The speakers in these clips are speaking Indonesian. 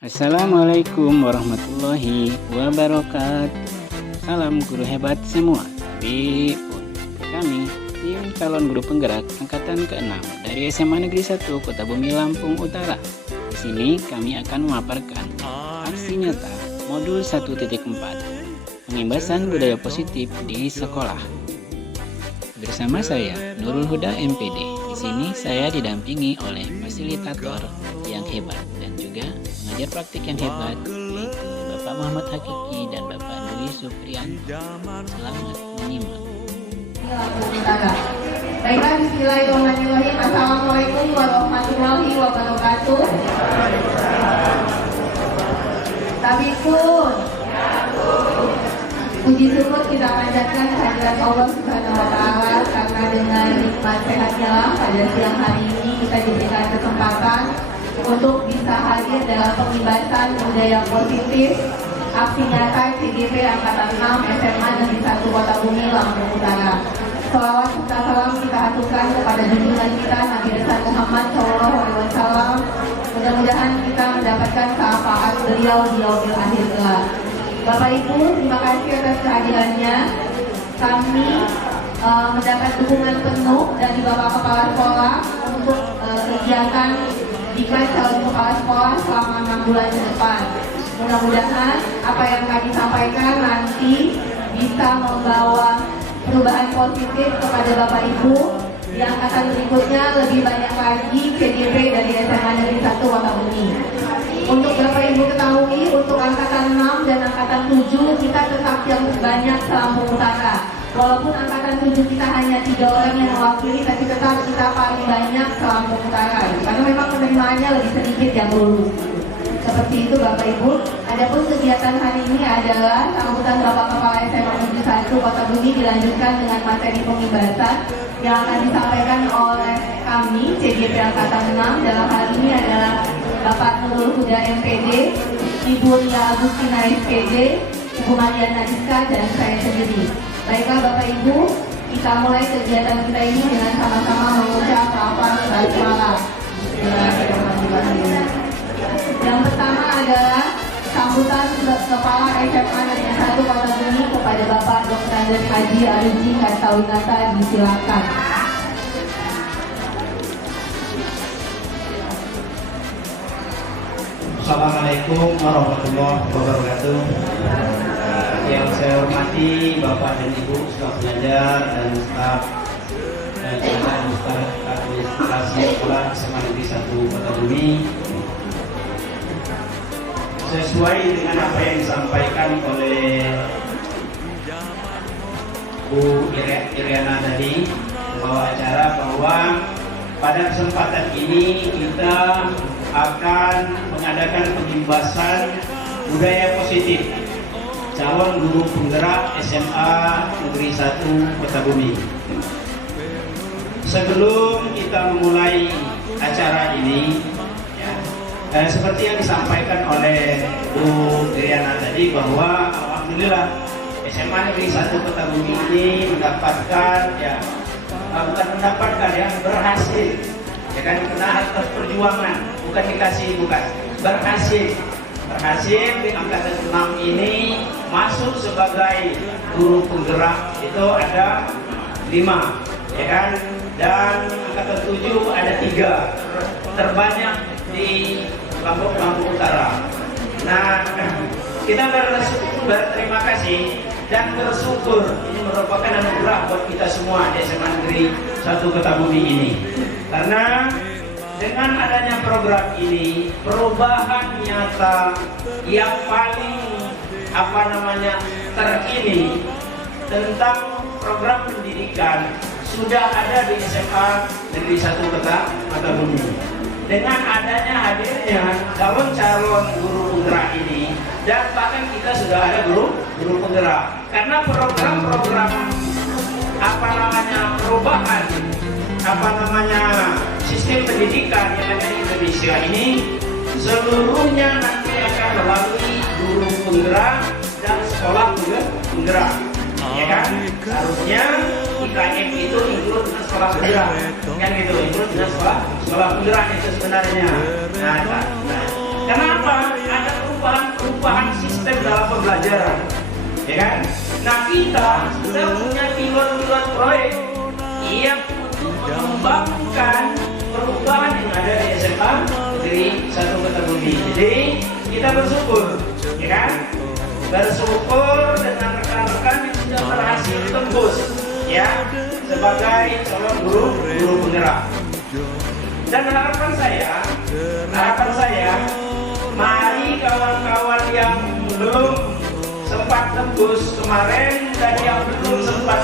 Assalamualaikum warahmatullahi wabarakatuh. Salam guru hebat semua. Tapi kami tim calon guru penggerak angkatan ke-6 dari SMA Negeri 1 Kota Bumi Lampung Utara. Di sini kami akan memaparkan aksi nyata modul 1.4 pengimbasan budaya positif di sekolah. Bersama saya Nurul Huda MPD. Di sini saya didampingi oleh fasilitator yang hebat dan juga pengajar praktik yang hebat, yaitu Bapak Muhammad Hakiki dan Bapak Dwi Supriyanto. Selamat menyimak. Baiklah, bismillahirrahmanirrahim. Assalamualaikum warahmatullahi wabarakatuh. Tabikun. Puji syukur kita panjatkan kehadirat Allah Subhanahu wa Ta'ala, karena dengan nikmat sehatnya pada siang hari ini kita diberikan kesempatan untuk bisa hadir dalam pengimbasan budaya positif aksi nyata CGP Angkatan 6 SMA Negeri 1 Kota Bumi Lampung Utara. Salawat serta salam kita aturkan kepada junjungan kita Nabi besar Muhammad SAW. Mudah-mudahan kita mendapatkan syafaat beliau di yaumil akhir kelak. Bapak Ibu, terima kasih atas kehadirannya. Kami mendapat dukungan penuh dari Bapak Kepala Sekolah untuk kegiatan Diklat calon kepala sekolah selama 6 bulan ke depan. Mudah-mudahan apa yang kami sampaikan nanti bisa membawa perubahan positif kepada Bapak Ibu. Di angkatan berikutnya lebih banyak lagi CGP dari SMA Negeri 1 Kota Bumi. Untuk Bapak Ibu ketahui, untuk angkatan 6 dan angkatan 7 kita tetap yang terbanyak se-Lampung Utara. Walaupun angkatan 7 kita hanya 3 orang yang mewakili, tapi tetap kita paling banyak se-Lampung Utara. Karena memang penerimaannya lebih sedikit yang lulus. Seperti itu Bapak Ibu. Adapun kegiatan hari ini adalah sambutan Bapak Kepala SMA Negeri 1 Kota Bumi dilanjutkan dengan materi pengimbasan yang akan disampaikan oleh kami CGP Angkatan 6. Dalam hal ini adalah Bapak Nurul Huda MPD, Ibu Ria Agustina SPD, Ibu Mariana Nadiska, dan saya sendiri. Baiklah Bapak Ibu, kita mulai kegiatan kita ini dengan sama-sama mengucap lafaz basmalah. Yang pertama adalah sambutan Kepala SMA Negeri 1 Kota Bumi kepada Bapak Dr. Haji Arifin Kartawinata, disilakan. Assalamualaikum warahmatullahi wabarakatuh. Yang saya hormati Bapak dan Ibu staf pengajar dan staf administrasi sekolah SMA Negeri 1 Kota Bumi. Sesuai dengan apa yang disampaikan oleh Bu Iriana tadi, membawa acara bahwa pada kesempatan ini kita akan mengadakan pengimbasan budaya positif calon guru penggerak SMA Negeri 1 Kota Bumi. Sebelum kita memulai acara ini, seperti yang disampaikan oleh Bu Iriana tadi, bahwa alhamdulillah SMA Negeri 1 Kota Bumi ini berhasil, ya kan, kena atas perjuangan, bukan dikasih, berhasil di angkatan 6 ini masuk sebagai guru penggerak. Itu ada 5, ya kan, dan angkatan 7 ada 3, terbanyak di Lampung Utara. Nah, kita berterima kasih dan bersyukur. Ini merupakan anugerah buat kita semua di SMA Negeri 1 Kota Bumi ini. Karena dengan adanya program ini, perubahan nyata yang paling terkini tentang program pendidikan sudah ada di SMA Negeri 1 Kota Bumi. Dengan adanya hadirnya calon-calon guru penggerak ini, dan bahkan kita sudah ada guru penggerak. Karena program-program perubahan sistem pendidikan yang ada di Indonesia ini seluruhnya nanti akan melalui guru penggerak dan sekolah penggerak. Ya kan? Harusnya IKM itu include dengan sekolah penggerak, kan gitu, include dengan sekolah penggerak itu sebenarnya. Nah, kenapa? ya kan? Nah kita sudah punya pilot-pilot proyek yang untuk mengembangkan perubahan yang ada di SMA Negeri 1 Kota Bumi. Jadi kita bersyukur, ya kan? Bersyukur dengan rekan-rekan yang sudah berhasil tembus, ya, sebagai calon guru penggerak. Dan harapan saya, mari kawan-kawan yang belum sempat tembus kemarin dan yang belum sempat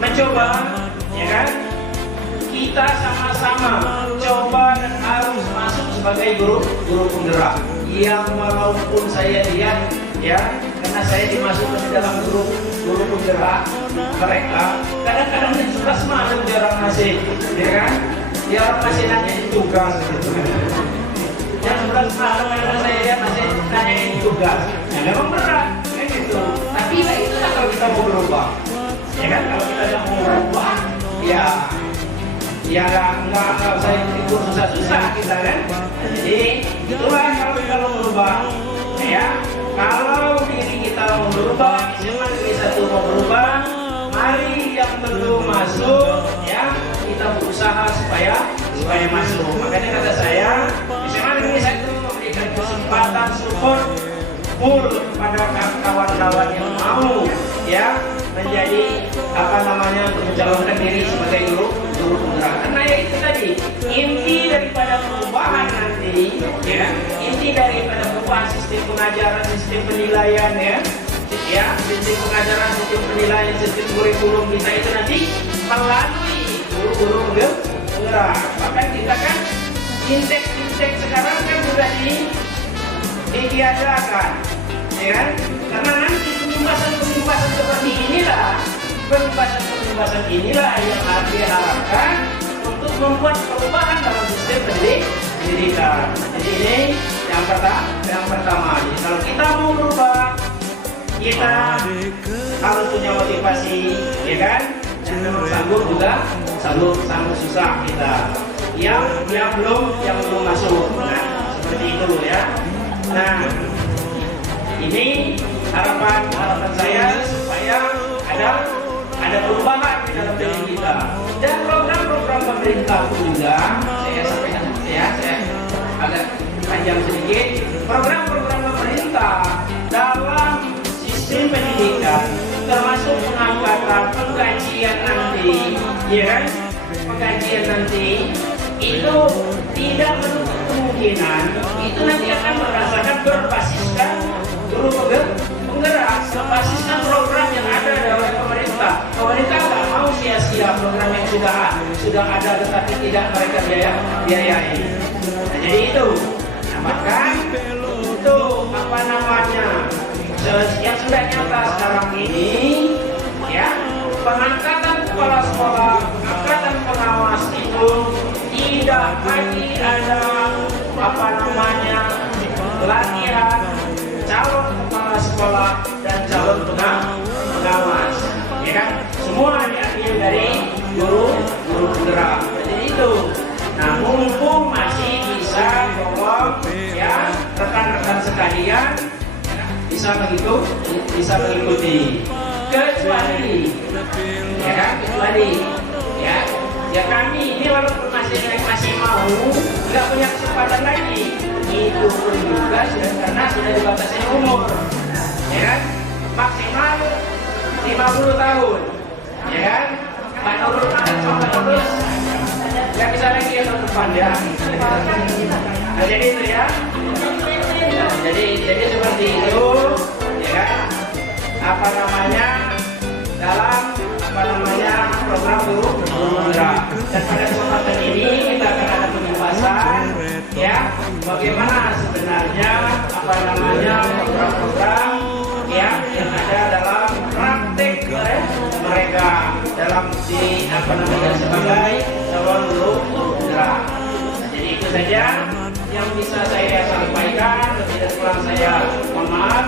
mencoba, ya kan? Kita sama-sama coba dan harus masuk sebagai guru penggerak. Yang walaupun saya lihat, ya, karena saya dimasukkan di dalam guru penggerak mereka, kadang-kadang jam 11 malam dia orang masih, ya kan? Dia orang masih nanyain tugas gitu. Jam 11 malam saya lihat masih nanyain tugas. Ya memang berat, kayak gitu. Tapi ya itulah kalau kita mau berubah, ya kan? Kalau kita mau berubah, ya nggak usah ikut susah-susah kita kan. Jadi itulah kalau kita mau berubah, ya. Kalau diri kita mau berubah, SMA Negeri 1 mau berubah, mari yang belum masuk, ya, kita berusaha supaya masuk. Makanya kata saya, SMA Negeri 1 memberikan kesempatan support full kepada kawan-kawan yang mau, ya, menjadi mencalonkan diri sebagai guru penggerak. Karena ya itu tadi inti daripada perubahan nanti, ya, inti daripada perubahan sistem pengajaran, sistem penilaian, ya, sistem pengajaran, sistem penilaian, sistem kurikulum kita itu nanti melalui guru-guru penggerak. Bahkan kita kan indeks sekarang kan sudah ditiadakan, ya kan? Karena nanti pembahasan seperti inilah, pembahasan inilah yang harus diharapkan untuk membuat perubahan dalam sistem pendidikan. Jadi ini yang pertama. Jadi kalau kita mau berubah, kita harus punya motivasi, ya kan? Dan memang sanggup susah kita. Yang belum masuk. Nah, seperti itu ya. Nah, ini harapan saya supaya ada perubahan di dalam diri kita. Dan program-program pemerintah juga, saya sampaikan ya, saya agak panjang sedikit. Program-program pemerintah dalam sistem pendidikan, termasuk pengangkatan penggajian nanti, ya kan? Penggajian nanti itu tidak menutup kemungkinan itu nanti akan merasakan berbasiskan guru penggerak, berbasiskan program yang ada dalam pemerintah. Pemerintah nggak mau sia-sia program yang sudah ada tetapi tidak mereka biayai. Nah, jadi itu, maka untuk yang sudah nyata sekarang ini, ya, pengangkatan kepala sekolah, pengangkatan pengawas itu tidak lagi ada pelatihan calon kepala sekolah dan calon pengawas, ya kan? Semua diambil dari guru penggerak. Jadi itu. Nah, mumpung masih bisa, tolong ya rekan-rekan sekalian bisa mengikuti. Kecuali ya kami ini walaupun masih mau nggak punya kesempatan lagi, itu pun juga karena sudah dibatasi umur, ya kan, maksimal 50 tahun, ya kan, menurut nggak bisa lagi yang depan ya. Nah, jadi itu ya. Jadi seperti itu, ya kan? Dalam program guru penggerak. Dan pada kesempatan ini kita akan ada pembahasan, ya, bagaimana sebenarnya program-program yang ada dalam praktek mereka dalam sebagai calon guru penggerak. Jadi itu saja yang bisa saya sampaikan. Lebih dan kurang saya mohon maaf.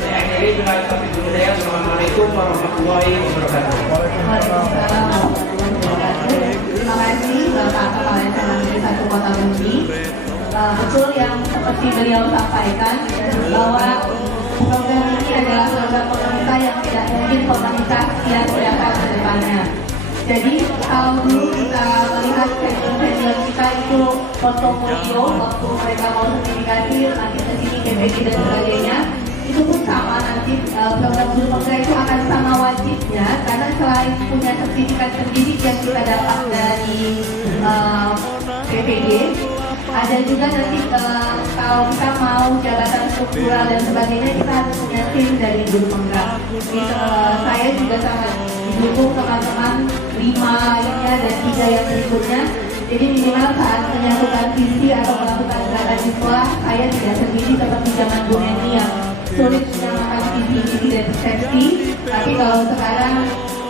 Saya akhiri dengan taufiq hidayah. Assalamualaikum warahmatullahi wabarakatuh. Waalaikumsalam warahmatullahi wabarakatuh. Terima kasih Bapak Kepala SMA Negeri 1 Kota Bumi. Betul yang seperti beliau sampaikan bahwa program ini adalah program pemerintah yang tidak mungkin pemerintah sia-siakan ke depannya. Jadi kalau dulu kita melihat senior kita itu portofolio waktu mereka mau sertifikasi, nanti ke sini PPG dan sebagainya, itu pun sama nanti program guru penggerak itu akan sama wajibnya, karena selain punya sertifikat pendidik yang kita dapat dari PPG, ada juga nanti kalau kita mau jabatan struktural dan sebagainya, kita harus punya tim dari guru penggerak. Jadi saya juga sangat didukung teman-teman 5 lainnya dan 3 yang berikutnya. Jadi minimal saat menyatukan visi atau melakukan gerakan di sekolah, saya tidak sendiri seperti zaman Bu Neni yang sulit menyamakan visi dan persepsi. Tapi kalau sekarang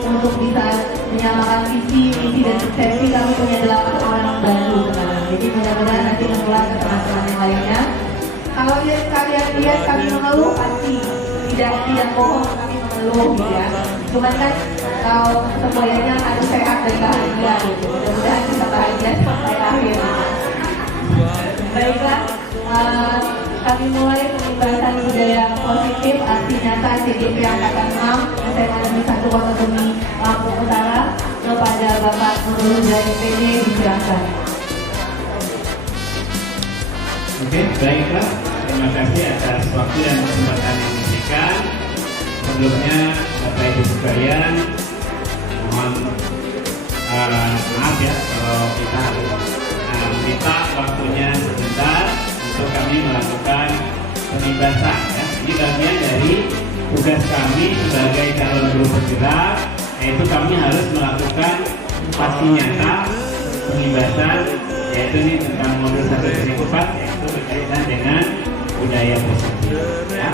untuk bisa menyamakan visi dan persepsi, kami punya 8 orang baru sekarang. Jadi mudah-mudahan nanti menular ke teman-teman yang lainnya. Kalau kalian lihat kami mengeluh, pasti tidak bohong, kami mengeluh ya. Cuman kan kalau semuanya harus sehat dan bahagia gitu. Mudah-mudahan bisa bahagia sampai akhir. Baiklah, kami mulai pembahasan budaya positif arti nyata CDP Angkatan 6 SMA Negeri 1 Kota Bumi Lampung Utara kepada Bapak Nurul dari PD dijelaskan. Oke, baiklah. Terima kasih atas waktu dan kesempatan yang diberikan. Sebelumnya, Bapak Ibu sekalian, mohon maaf ya kalau kita harus minta waktunya sebentar untuk kami melakukan pembebasan. Ya. Ini bagian dari tugas kami sebagai calon guru penggerak, yaitu kami harus melakukan pasti nyata pembebasan, yaitu ini tentang modul 1.4, yaitu berkaitan dengan budaya positif. Ya.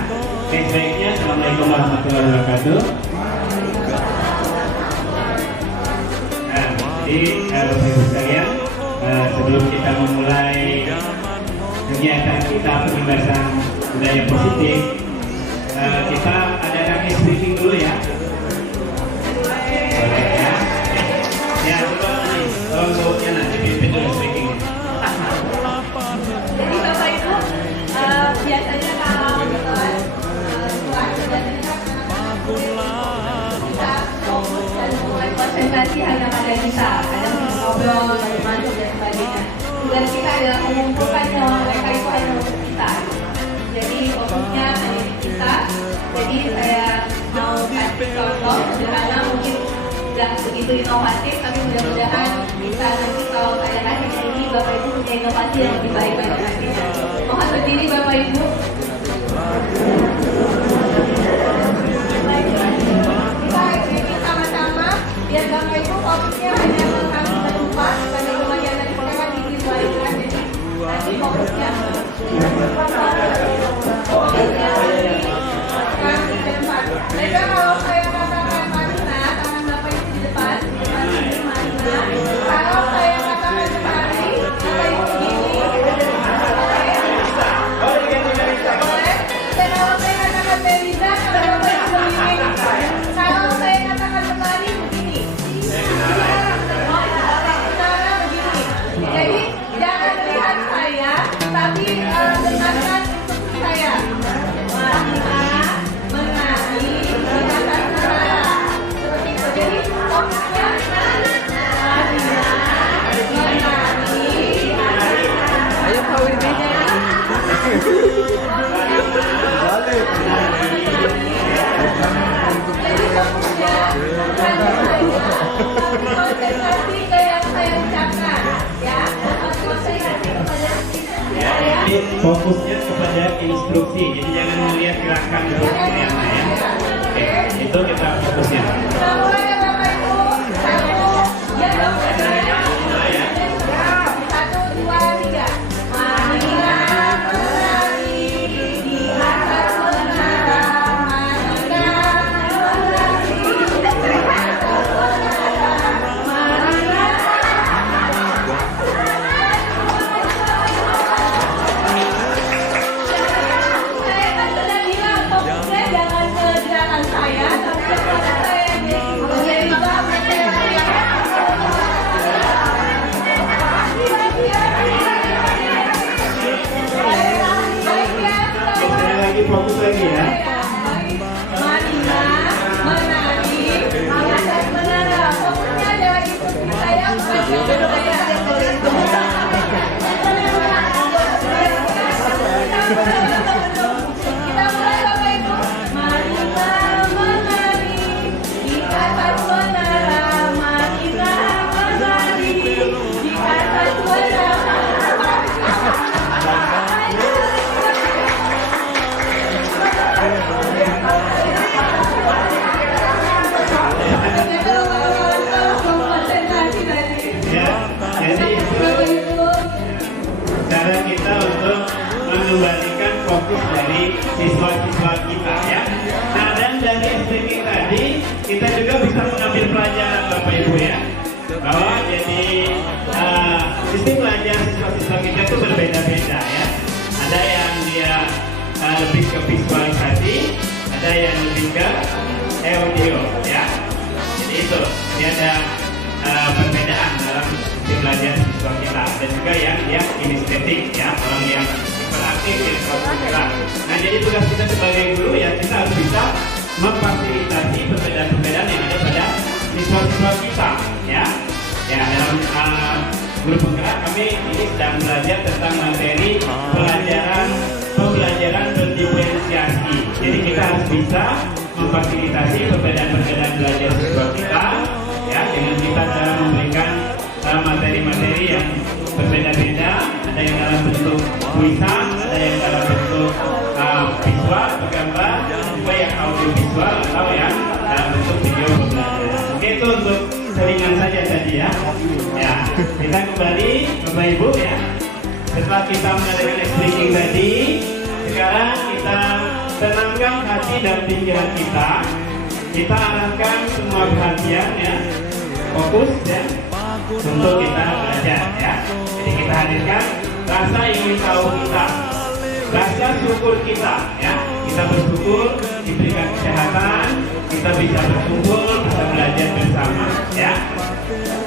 Oke, baiknya, Assalamualaikum warahmatullahi wabarakatuh. Nah, jadi Bapak Ibu sekalian, sebelum kita memulai kegiatan kita pembebasan budaya positif, kita adakan briefing dulu ya. Boleh ya? Ya, coba nih, tolong bawanya nanti pimpin dulu briefing. Jadi Bapak Ibu, biasanya kalau kita fokus dan mulai konsentrasi hanya pada kita, kadang ngobrol, lalu masuk dan sebagainya. Tugas kita adalah mengumpulkan nyawa mereka itu hanya untuk kita. Jadi fokusnya hanya di kita. Jadi saya mau kasih contoh sederhana, mungkin tidak begitu inovatif, tapi mudah-mudahan bisa nanti kalau saya kasih ini Bapak Ibu punya inovasi yang lebih baik pada nantinya. Mohon berdiri Bapak Ibu. Kita sama-sama biar Bapak Ibu fokusnya hanya kami berlupa pada kegiatan kita kan divisualisasikan, jadi nanti fokusnya kami ke depan. Mereka kalau saya katakan Marina, tangan Bapak Ibu di depan ini Marina. Kalau saya katakan Sari, Bapak Ibu begini. Boleh? Dan kalau saya katakan Beliza, kalau Bapak Ibu begini. Kalau saya katakan Semari, begini. Cara begini. Jadi jangan lihat saya, tapi dengarkan instruksi saya. Marina menari berdasar suara. Seperti itu. Jadi fokusnya Marina menari. Ayo kawin beda. Konsentrasi ke yang saya ucapkan, ya. Konsentrasi kepada Jadi fokusnya kepada instruksi, jadi jangan melihat gerakan instruksi yang lain. Oke, itu kita fokusnya. mulai ya Bapak Ibu. Satu, ya dong. 1, 2, 3. Marina menari di atas menara. Marina menari di atas menara. Marina. Saya kan sudah bilang fokusnya jangan ke gerakan saya, tapi kepada saya. Jadi juga untuk mengembalikan fokus dari siswa-siswa kita ya. Nah, dan dari SPK tadi kita juga bisa mengambil pelajaran Bapak Ibu ya, bahwa jadi sistem belajar siswa-siswa kita itu berbeda-beda ya. Ada yang dia lebih ke visualisasi, ada yang lebih ke audio ya. Jadi itu, dia ada perbedaan dalam sistem belajar siswa kita. Dan juga yang kinestetik ya, orang yang hiperaktif, yang bergerak. Nah, jadi tugas kita sebagai guru ya, kita harus bisa memfasilitasi perbedaan-perbedaan yang ada pada siswa-siswa kita ya. Ya, dalam guru penggerak kami ini sedang belajar tentang materi pembelajaran berdiferensiasi. Jadi kita harus bisa memfasilitasi perbedaan-perbedaan belajar siswa kita ya, dengan kita cara memberikan materi-materi yang berbeda-beda. Ada yang dalam bentuk tulisan, ada yang dalam bentuk visual, gambar, juga yang audio visual atau yang dalam bentuk video pembelajaran. Oke, itu untuk seringan saja tadi ya. Ya, kita kembali Bapak Ibu ya. Setelah kita mengadakan explaining tadi, sekarang kita tenangkan hati dan pikiran kita. Kita arahkan semua perhatian ya, fokus ya, untuk kita belajar ya. Jadi kita hadirkan rasa ingin tahu kita, rasa syukur kita ya. Kita bersyukur diberikan kesehatan, kita bisa berkumpul, bisa belajar bersama ya.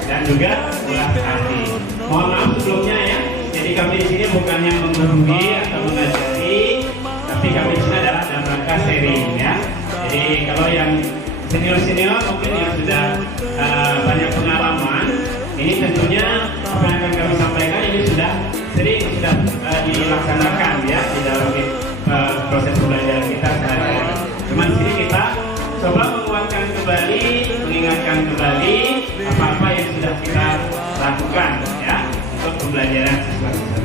Dan juga ulas hati. Mohon maaf sebelumnya ya. Jadi kami di sini bukannya menggurui atau mengajari, tapi kami di sini adalah dalam rangka sharing ya. Jadi kalau yang senior-senior mungkin yang sudah banyak pengalaman, ini tentunya apa yang akan kami sampaikan ini sudah sering dilaksanakan ya di dalam proses pembelajaran kita sehari-hari. Cuma di sini kita coba menguatkan kembali, mengingatkan kembali apa-apa yang sudah kita lakukan ya untuk pembelajaran siswa-siswa.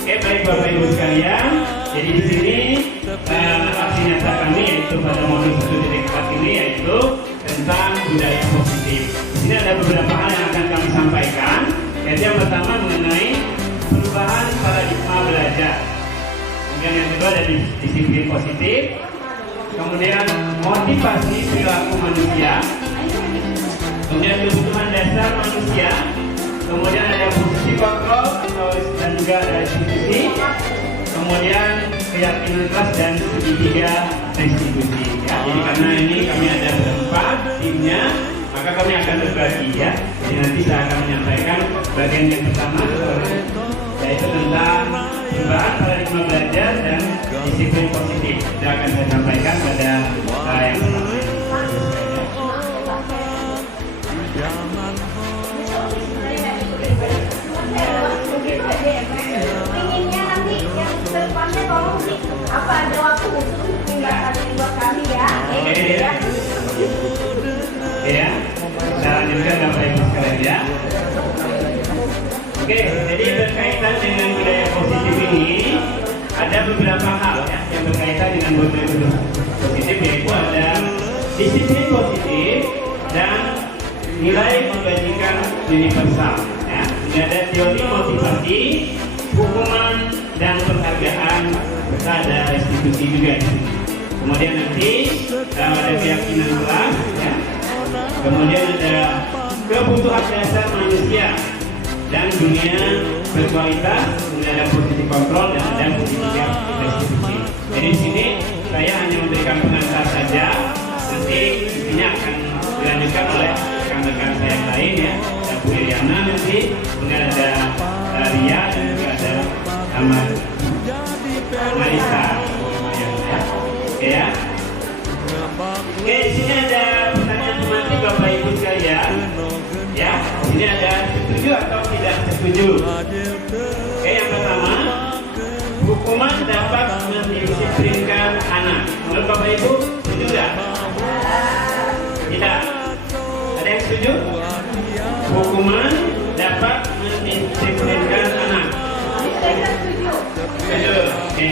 Oke, baik Bapak Ibu sekalian. Jadi di sini aksi nyata kami yaitu pada modul 1.4 ini yaitu tentang budaya positif. Di sini ada beberapa hal yang akan kami sampaikan. Yaitu yang pertama mengenai perubahan paradigma belajar. Kemudian yang kedua ada disiplin positif. Kemudian motivasi perilaku manusia. Kemudian kebutuhan dasar manusia. Kemudian ada fungsi kontrol dan juga ada institusi. Kemudian keyakinan kelas dan segitiga restitusi ya. Jadi karena ini kami ada berempat timnya, maka kami akan berbagi ya. Jadi nanti saya akan menyampaikan bagian yang pertama yaitu tentang perubahan paradigma belajar dan disiplin positif. Itu akan saya sampaikan pada yang pertama. Inginnya nanti yang depannya tolong sih apa ada waktu khusus tinggalkan buat kami ya. Ya, saya lanjutkan Bapak Ibu sekalian ya. Oke, jadi berkaitan dengan budaya positif ini ada beberapa hal ya yang berkaitan dengan budaya positif, yaitu ada disiplin positif dan nilai membagikan universal. Ya, ini ada teori motivasi, hukuman dan penghargaan, serta ada restitusi juga di sini. Kemudian nanti ada keyakinan kelas, ya. Kemudian ada kebutuhan dasar manusia dan dunia berkualitas, kemudian ada positif kontrol dan ada positif restitusi. Jadi di sini saya hanya memberikan pengantar saja, nanti intinya akan dilanjutkan oleh rekan-rekan saya yang lain ya. Ada Bu Iriana nanti, kemudian ada Ria dan juga ada Ahmad Marisa. Ya. Oke, di sini ada pertanyaan tematik Bapak Ibu sekalian. Ya, di sini ada setuju atau tidak setuju. Oke, yang pertama, hukuman dapat mendisiplinkan anak. Menurut Bapak Ibu, setuju tidak? Tidak. Ada yang setuju? Hukuman dapat mendisiplinkan anak. Setuju. Oke.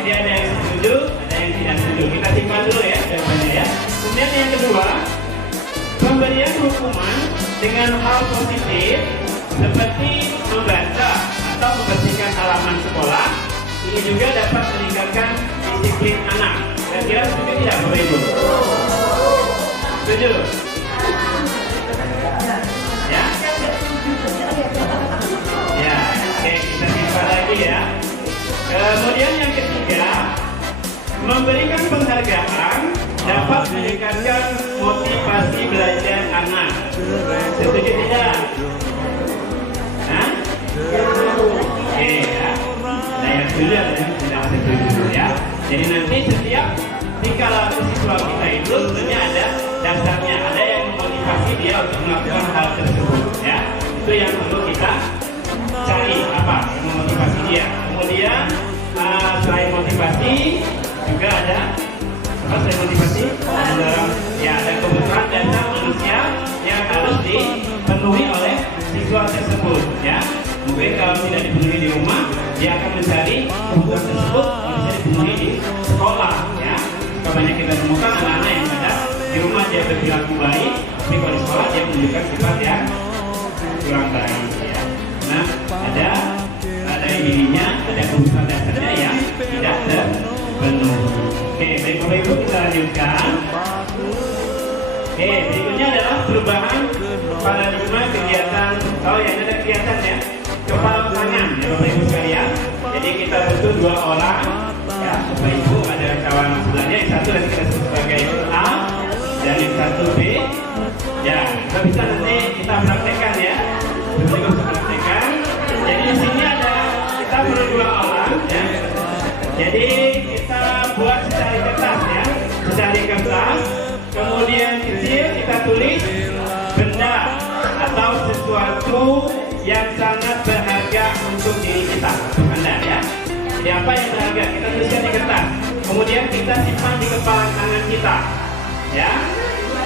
Jadi ada yang setuju, ada yang tidak setuju. Kita simpan dulu ya jawabannya ya. Kemudian yang kedua, pemberian hukuman dengan hal positif seperti membaca atau membersihkan halaman sekolah ini juga dapat meningkatkan disiplin anak. Kira-kira setuju tidak Bapak Ibu? Setuju? Ya? Ya, oke, kita simpan lagi ya. Kemudian yang ketiga, memberikan penghargaan dapat meningkatkan motivasi belajar anak. Setuju tidak? Hah? Oke ya. Nah yang setuju dan yang tidak setuju ya. Jadi nanti setiap tingkah laku siswa kita itu sebenarnya ada dasarnya, ada yang memotivasi dia untuk melakukan hal tersebut ya. Itu yang perlu kita cari apa yang memotivasi dia. Kemudian selain motivasi juga ada apa selain motivasi? Ada ya ada kebutuhan dasar manusia yang harus dipenuhi oleh siswa tersebut ya. Mungkin kalau tidak dipenuhi di rumah, dia akan mencari kebutuhan tersebut yang bisa dipenuhi di sekolah ya. Banyak kita temukan anak-anak yang ada di rumah dia berperilaku baik, tapi kalau di sekolah dia menunjukkan sifat yang kurang baik ya. Nah ada dirinya, ada kebutuhan dasarnya yang tidak terpenuhi. Oke, baik Bapak Ibu kita lanjutkan. Oke, berikutnya adalah perubahan paradigma kegiatan. Oh ya, ada kegiatan ya, kepala tangan ya Bapak Ibu sekalian. Jadi kita butuh 2 orang ya, Bapak Ibu ada kawan sebelahnya, yang satu nanti kita sebut sebagai A dan yang satu B. Ya, kita bisa nanti kita praktekkan ya. Bapak Ibu bisa praktekkan. Jadi di sini ada kita perlu 2 orang ya. Jadi kita buat secari kertas ya, secari kertas. Kemudian kecil kita tulis benda atau sesuatu yang sangat berharga untuk diri kita, Anda ya. Jadi apa yang berharga kita tuliskan di kertas. Kemudian kita simpan di kepala tangan kita, ya.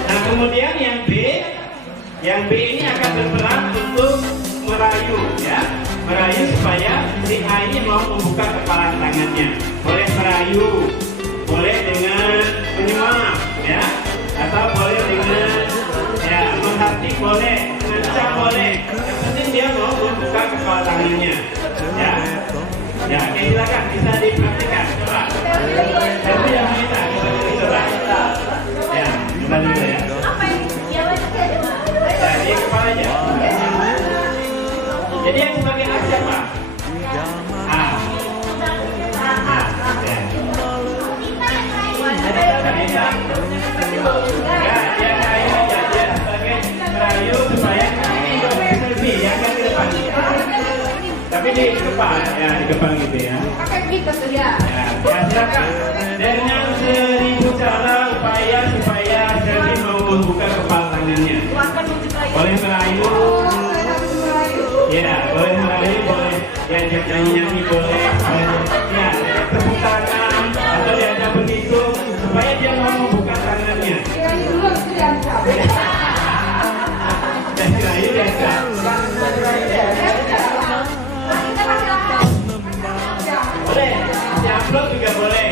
Nah kemudian yang B ini akan berperan untuk merayu, ya. Merayu supaya si A ini mau membuka kepala tangannya. Boleh merayu, boleh dengan menyemak, ya. Atau boleh dengan ya menghati, boleh mengancam, boleh. Yang penting dia mau membuka kepala tangannya, ya. Ya, oke, silakan bisa dipraktikkan. Coba. Tapi yang kita coba. Ya, coba dulu ya. Ya, dia kepalanya. Jadi yang sebagai A siapa? A. Ya. Bisa. Ya, dia kayu aja, dia sebagai merayu supaya ini selfie ya, kan ke depan. Tapi di depan, ya di depan gitu ya. Ya, silakan. Dengan 1000 cara upaya supaya selfie mau membuka kepala tangannya. Boleh merayu. Ya, boleh merayu, boleh diajak nyanyi-nyanyi, boleh. Ya, tepuk tangan atau diajak berhitung supaya dia mau membuka tangannya. Dan merayu diajak. Boleh, si upload juga boleh.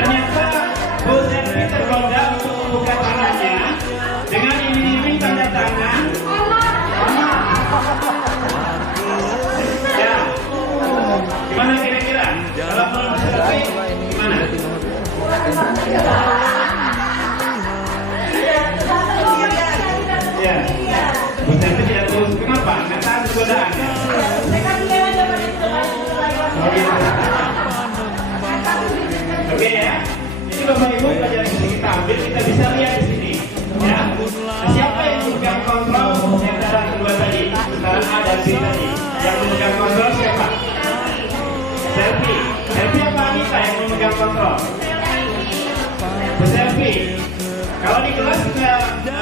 Ternyata Bu Selvi tergoda untuk membuka tangannya dengan iming-iming tanda tangan. Ya, gimana kira-kira? Kalau menurut Bu Selvi, gimana? Ya, Bu Selvi tidak tulus. Kenapa? Karena ada godaan. Oke ya. Ini Bapak Ibu pelajaran yang kita ambil, kita bisa lihat di sini. Ya. Nah, siapa yang memegang kontrol yang dalam kedua tadi? Sekarang A dan B tadi. Yang memegang kontrol siapa? Selvi. Selvi apa Anita yang memegang kontrol? Bu Selvi. Kalau di kelas kita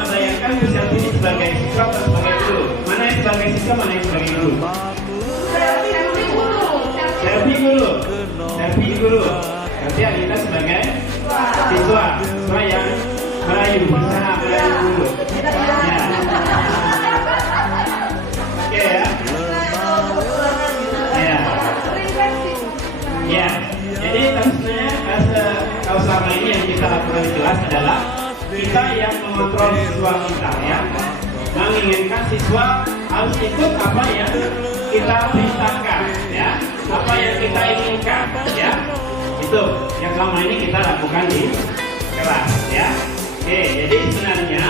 bayangkan Bu Selvi ini sebagai siswa atau sebagai guru. Mana yang sebagai siswa, mana yang sebagai guru? Selvi guru. Selvi guru. Nanti Anita sebagai siswa yang merayu, berusaha merayu guru. Ya. Oke ya. Ya. Ya. Jadi sebenarnya kalau selama ini yang kita lakukan di kelas adalah kita yang mengontrol siswa kita ya, menginginkan siswa harus ikut apa yang kita perintahkan ya, apa yang kita inginkan ya, itu yang selama ini kita lakukan di kelas ya. Oke, jadi sebenarnya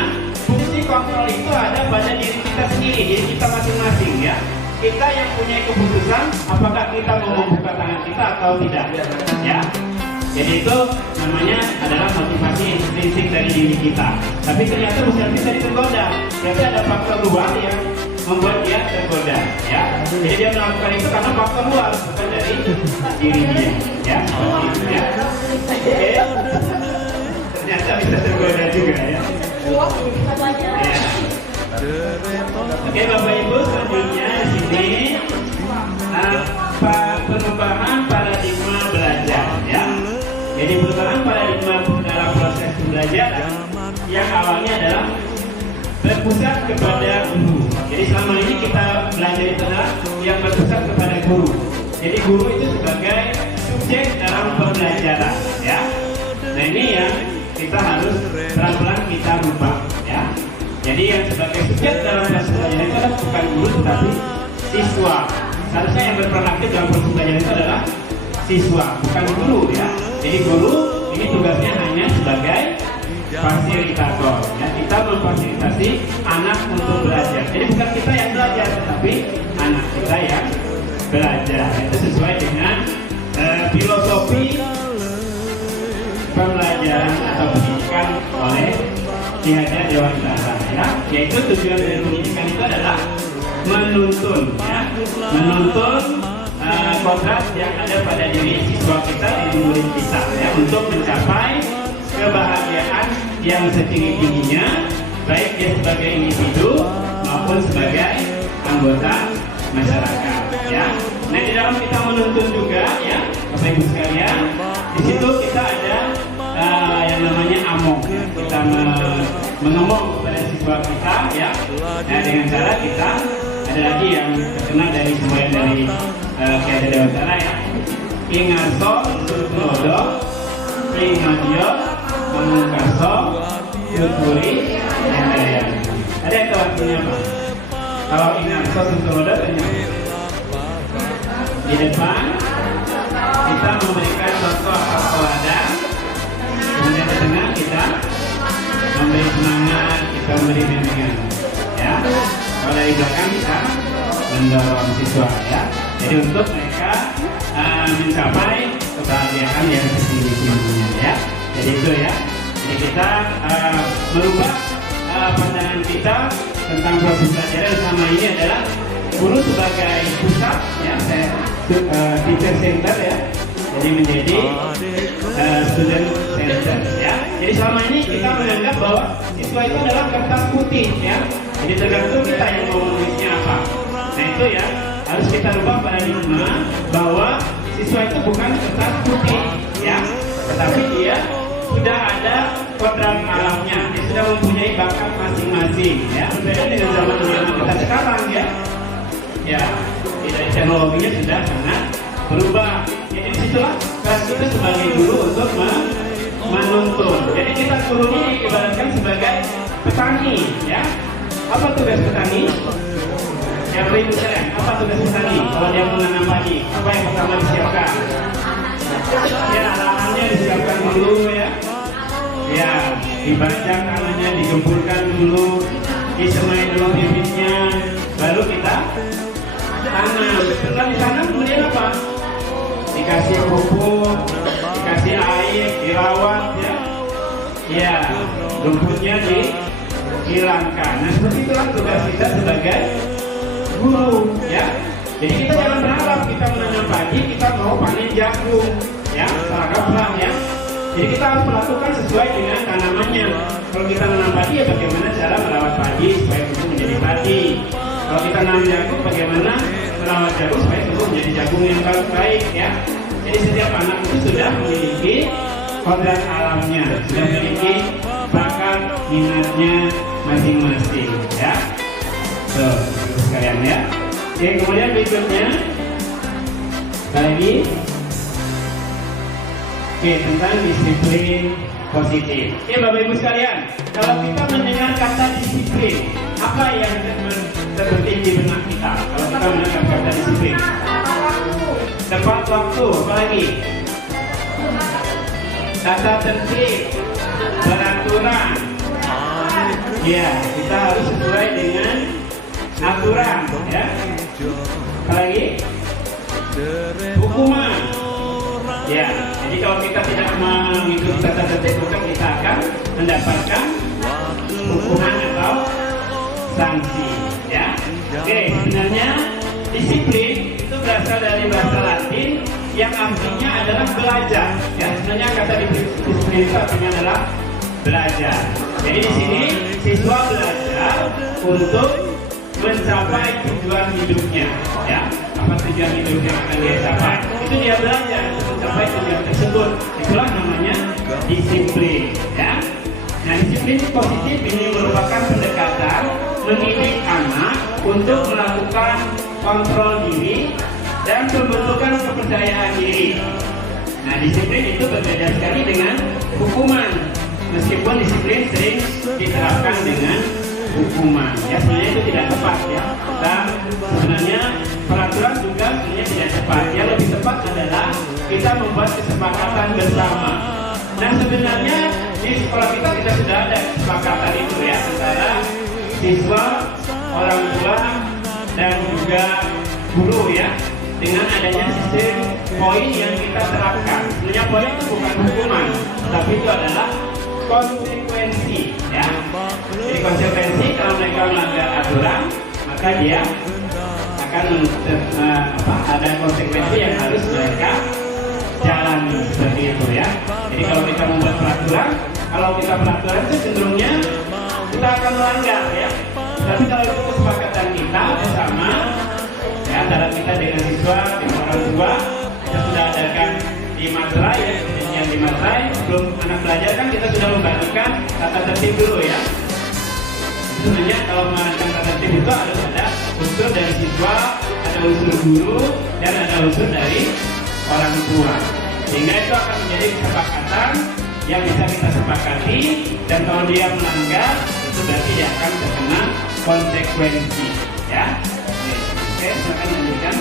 fungsi kontrol itu ada pada diri kita sendiri, diri kita masing-masing ya. Kita yang punya keputusan apakah kita mau membuka tangan kita atau tidak ya. Jadi itu namanya adalah motivasi intrinsik dari diri kita. Tapi ternyata bukan bisa tergoda. Jadi ada faktor luar yang membuat dia tergoda, ya. Jadi dia melakukan itu karena faktor luar, bukan dari dirinya, ya. Ya. Oke. Ternyata bisa tergoda juga, ya. Ya. Oke, Bapak Ibu, selanjutnya di sini perubahan paradigma belajar, ya. Jadi perubahan paradigma dalam proses pembelajaran yang awalnya adalah berpusat kepada guru. Jadi selama ini kita belajar itu adalah yang berpusat kepada guru. Jadi guru itu sebagai subjek dalam pembelajaran, ya. Nah ini yang kita harus pelan-pelan kita rubah, ya. Jadi yang sebagai subjek dalam proses pembelajaran itu adalah bukan guru tetapi siswa. Seharusnya yang berperan aktif dalam proses pembelajaran itu adalah siswa, bukan guru, ya. Jadi guru ini tugasnya hanya sebagai fasilitator, ya. Kita memfasilitasi anak untuk belajar. Jadi bukan kita yang belajar, tetapi anak kita yang belajar. Itu sesuai dengan filosofi pembelajaran atau pendidikan oleh Ki Hajar Dewantara, ya. Yaitu tujuan dari pendidikan itu adalah menuntun, ya. Menuntun kodrat yang ada pada diri siswa kita, diri murid kita, ya, untuk mencapai kebahagiaan yang setinggi-tingginya, baik dia sebagai individu maupun sebagai anggota masyarakat, ya. Nah di dalam kita menuntun juga, ya, Bapak Ibu sekalian, di situ kita ada yang namanya among, ya. Kita mengomong kepada siswa kita, ya. Nah dengan cara kita ada lagi yang terkenal dari semboyan dari Ki Hajar Dewantara, ya. Ingaso Sutrodo Ingadio Mengkaso Yukuri Nendayan. Ada yang tahu artinya apa? Kalau Ingaso Sutrodo di depan kita memberikan contoh atau teladan, kemudian di tengah kita memberi semangat, kita memberi bimbingan, ya. Kalau dari belakang kita mendorong siswa, ya. Jadi untuk mereka mencapai kebahagiaan yang setinggi-tingginya, ya. Jadi itu, ya. Jadi kita merubah pandangan kita tentang proses belajar selama ini adalah guru sebagai pusat, ya, teacher center, ya. Jadi menjadi student center, ya. Jadi selama ini kita menganggap bahwa siswa itu adalah kertas putih, ya. Jadi tergantung kita yang mau menulisnya apa. Nah itu, ya, harus kita rubah paradigma bahwa siswa itu bukan kertas putih, ya, tetapi dia sudah ada kodrat alamnya, dia sudah mempunyai bakat masing-masing, ya. Berbeda dengan zaman kita sekarang, ya. Ya, dari teknologinya sudah sangat berubah. Jadi disitulah kelas itu sebagai guru untuk guru ini ibaratkan sebagai petani, ya. Apa tugas petani? Yang paling besar, apa tugas petani? Kalau dia menanam padi, apa yang pertama disiapkan? Ya, lahannya disiapkan dulu, ya. Ya, dibajak tanahnya, digempurkan dulu, disemai dulu bibitnya, baru kita tanam. Setelah ditanam kemudian apa? Dikasih pupuk, dikasih air, dirawat, ya. Ya, rumputnya dihilangkan. Nah, seperti itulah tugas kita sebagai guru, ya. Jadi kita jangan berharap kita menanam padi, kita mau panen jagung, ya, salah ya. Jadi kita harus melakukan sesuai dengan tanamannya. Kalau kita menanam padi, ya bagaimana cara merawat padi supaya tumbuh menjadi padi. Kalau kita menanam jagung, bagaimana merawat jagung supaya tumbuh menjadi jagung yang baik, ya. Jadi setiap anak itu sudah memiliki kodrat alamnya, sudah memiliki bakat minatnya masing-masing, ya. Tuh, sekalian, ya. Oke, kemudian berikutnya lagi. Oke, tentang disiplin positif. Oke, Bapak Ibu sekalian, kalau kita mendengar kata disiplin, apa yang terbetik di benak kita? Kalau kita mendengar kata disiplin, tepat waktu, apa lagi? Tata tertib, peraturan. Ya, kita harus sesuai dengan aturan, ya. Apa lagi? Hukuman. Ya, jadi kalau kita tidak mengikuti tata tertib, maka kita akan mendapatkan hukuman atau sanksi. Ya, oke. Sebenarnya disiplin itu berasal dari bahasa Latin yang artinya adalah belajar. Ya, sebenarnya kata disiplin itu artinya adalah belajar. Jadi di sini siswa belajar untuk mencapai tujuan hidupnya. Ya, apa tujuan hidup yang akan dia capai? Itu dia belajar untuk mencapai tujuan tersebut. Itulah namanya disiplin. Ya. Nah, disiplin positif ini merupakan pendekatan mendidik anak untuk melakukan kontrol diri dan pembentukan kepercayaan diri. Nah, disiplin itu berbeda sekali dengan hukuman. Meskipun disiplin sering diterapkan dengan hukuman, ya sebenarnya itu tidak tepat, ya. Dan sebenarnya peraturan juga sebenarnya tidak tepat. Yang lebih tepat adalah kita membuat kesepakatan bersama. Nah, sebenarnya di sekolah kita sudah ada kesepakatan itu, ya, antara siswa, orang tua, dan juga guru, ya, dengan adanya sistem poin yang kita terapkan. Sebenarnya poin itu bukan hukuman, tapi itu adalah konsekuensi, ya. Jadi konsekuensi kalau mereka melanggar aturan, maka dia akan ada konsekuensi yang harus mereka jalani, seperti itu, ya. Jadi kalau kita membuat peraturan, kalau kita peraturan itu cenderungnya kita akan melanggar, ya. Tapi kalau itu kesepakatan kita bersama, ya, antara kita dengan siswa, dengan orang tua, kita sudah adakan di materai, ya. Yang di materai sebelum anak belajar kan kita sudah membagikan tata tertib dulu, ya. Sebenarnya kalau mengadakan tata tertib itu harus ada unsur dari siswa, ada unsur guru, dan ada unsur dari orang tua. Sehingga itu akan menjadi kesepakatan yang bisa kita sepakati, dan kalau dia melanggar itu berarti dia akan terkena konsekuensi, ya. Oke, silakan lanjutkan.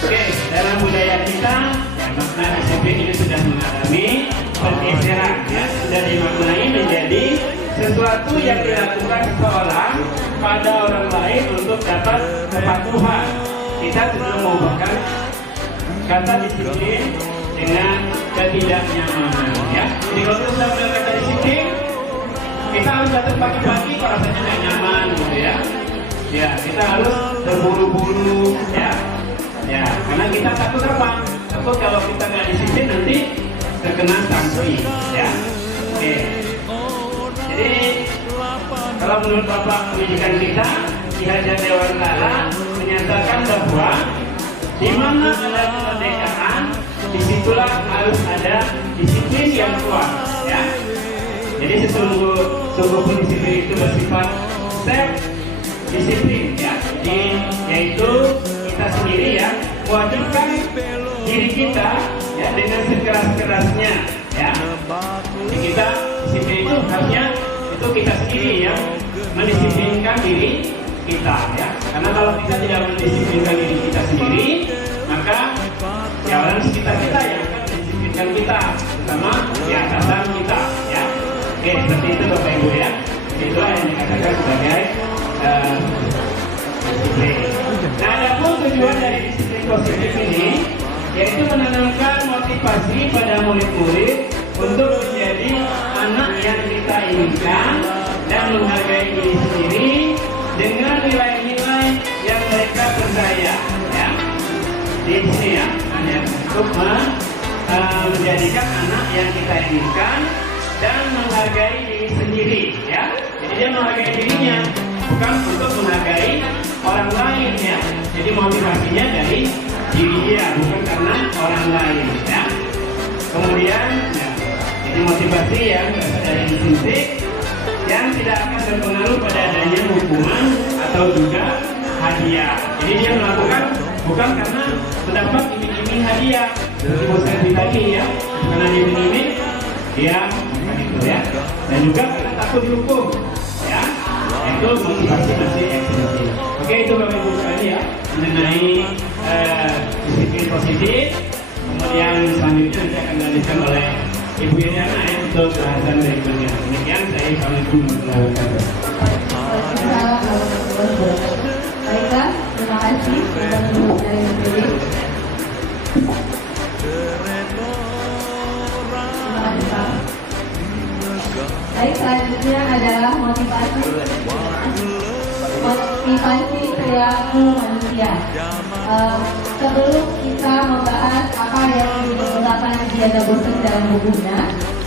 Oke, dalam budaya kita, ya, makna disiplin ini sudah mengalami pergeseran, ya, sudah dimaknai menjadi sesuatu yang dilakukan seseorang pada orang lain untuk dapat kepatuhan. Kita cenderung mengubahkan kata disiplin dengan ketidaknyamanan, ya. Jadi kalau kita sudah kata disiplin, kita harus datang pagi-pagi kalau rasanya nggak nyaman, gitu, ya. Ya, kita harus terburu-buru, ya. Ya, karena kita takut apa? Takut kalau kita nggak disiplin nanti terkena sanksi, ya. Oke. Jadi kalau menurut Bapak pendidikan kita, Ki Hajar Dewantara menyatakan bahwa di mana ada kemerdekaan, disitulah harus ada disiplin yang kuat, ya. Jadi sesungguhnya disiplin itu bersifat self disiplin, ya. Yaitu kita sendiri, ya, mewajibkan diri kita, ya dengan sekeras-kerasnya ya. Jadi kita disiplin itu harusnya itu kita sendiri yang mendisiplinkan diri kita ya. Karena kalau kita tidak mendisiplinkan diri kita sendiri, maka ya orang sekitar kita yang akan mendisiplinkan kita, terutama di atasan kita ya. Oke, seperti itu Bapak Ibu ya. Itulah yang dikatakan sebagai disiplin. Nah, adapun tujuan dari disiplin positif ini yaitu menanamkan motivasi pada murid-murid untuk menjadi anak yang kita inginkan dan menghargai diri sendiri dengan nilai-nilai yang mereka percaya ya. Di sini ya, hanya untuk menjadikan anak yang kita inginkan dan menghargai diri sendiri ya. Jadi dia menghargai dirinya, bukan untuk menghargai orang lain ya. Jadi motivasinya dari diri dia, bukan karena orang lain ya. Kemudian ya, jadi motivasi yang berasal dari intrinsik yang tidak akan berpengaruh pada adanya hukuman atau juga hadiah. Jadi dia melakukan bukan karena mendapat iming-iming hadiah. Seperti Bosan tadi ya, karena iming-iming dia akan itu ya. Dan juga karena takut dihukum ya. Itu motivasi masih ekstrim. Oke, itu Bapak Ibu sekalian ya mengenai disiplin positif. Kemudian selanjutnya nanti akan dilanjutkan oleh Ibu Iriana ya untuk bahasan berikutnya. Demikian saya Assalamualaikum warahmatullahi wabarakatuh. Baiklah, terima kasih teman guru dari MPD. Terima kasih Pak. Baik, selanjutnya adalah motivasi perilaku manusia. Sebelum kita membahas apa yang merupakan Diana Bosen dalam bukunya,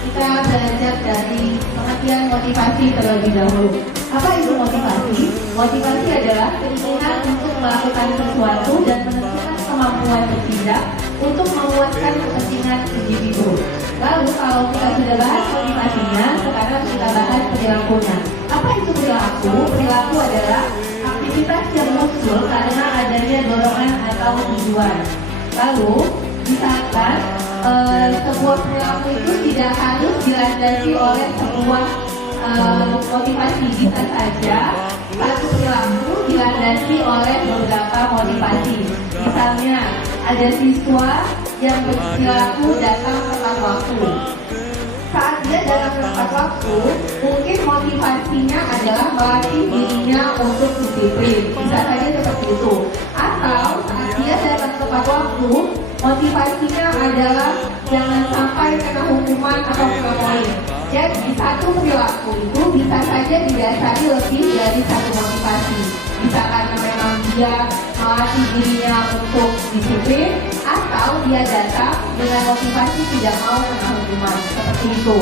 kita belajar dari pengertian motivasi terlebih dahulu. Apa itu motivasi? Motivasi adalah keinginan untuk melakukan sesuatu dan menentukan kemampuan bertindak untuk memuaskan kepentingan individu. Lalu kalau kita sudah bahas motivasinya, sekarang kita bahas perilakunya. Apa itu perilaku? Perilaku adalah aktivitas yang muncul karena adanya dorongan atau tujuan. Lalu, misalkan sebuah perilaku itu tidak harus dilandasi oleh sebuah motivasi. Bisa saja satu perilaku dilandasi oleh beberapa motivasi. Misalnya, ada siswa yang berperilaku datang tepat waktu. Saat dia datang tepat waktu, mungkin motivasinya adalah melatih dirinya untuk disiplin. Bisa saja seperti itu. Atau saat dia datang tepat waktu, motivasinya adalah jangan sampai kena hukuman atau kena poin. Jadi satu perilaku itu bisa saja didasari lebih dari satu motivasi. Bisa karena memang dia melatih dirinya untuk disiplin, atau dia datang dengan motivasi tidak mau kena hukuman, seperti itu.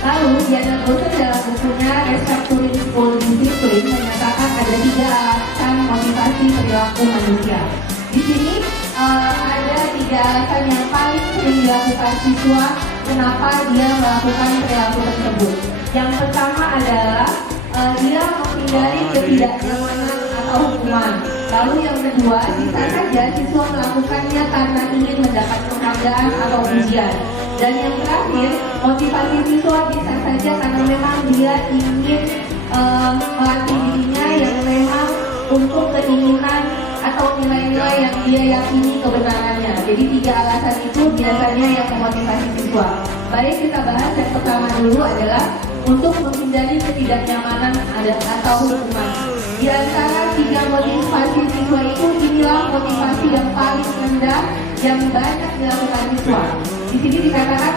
Lalu Diana Bosen dalam bukunya Restructuring School Discipline menyatakan ada 3 alasan motivasi perilaku manusia. Di sini ada 3 alasan yang paling sering dilakukan siswa kenapa dia melakukan perilaku tersebut. Yang pertama adalah dia menghindari ketidaknyamanan atau hukuman. Lalu yang kedua, bisa saja siswa melakukannya karena ingin mendapat penghargaan atau pujian. Dan yang terakhir, motivasi siswa bisa saja karena memang dia ingin melatih dirinya yang memang untuk keinginan atau nilai-nilai yang dia yakini kebenarannya. Jadi 3 alasan itu biasanya yang memotivasi siswa. Baik, kita bahas yang pertama dulu adalah untuk menghindari ketidaknyamanan atau hukuman. Di antara 3 motivasi siswa itu, inilah motivasi yang paling rendah yang banyak dilakukan siswa. Di sini dikatakan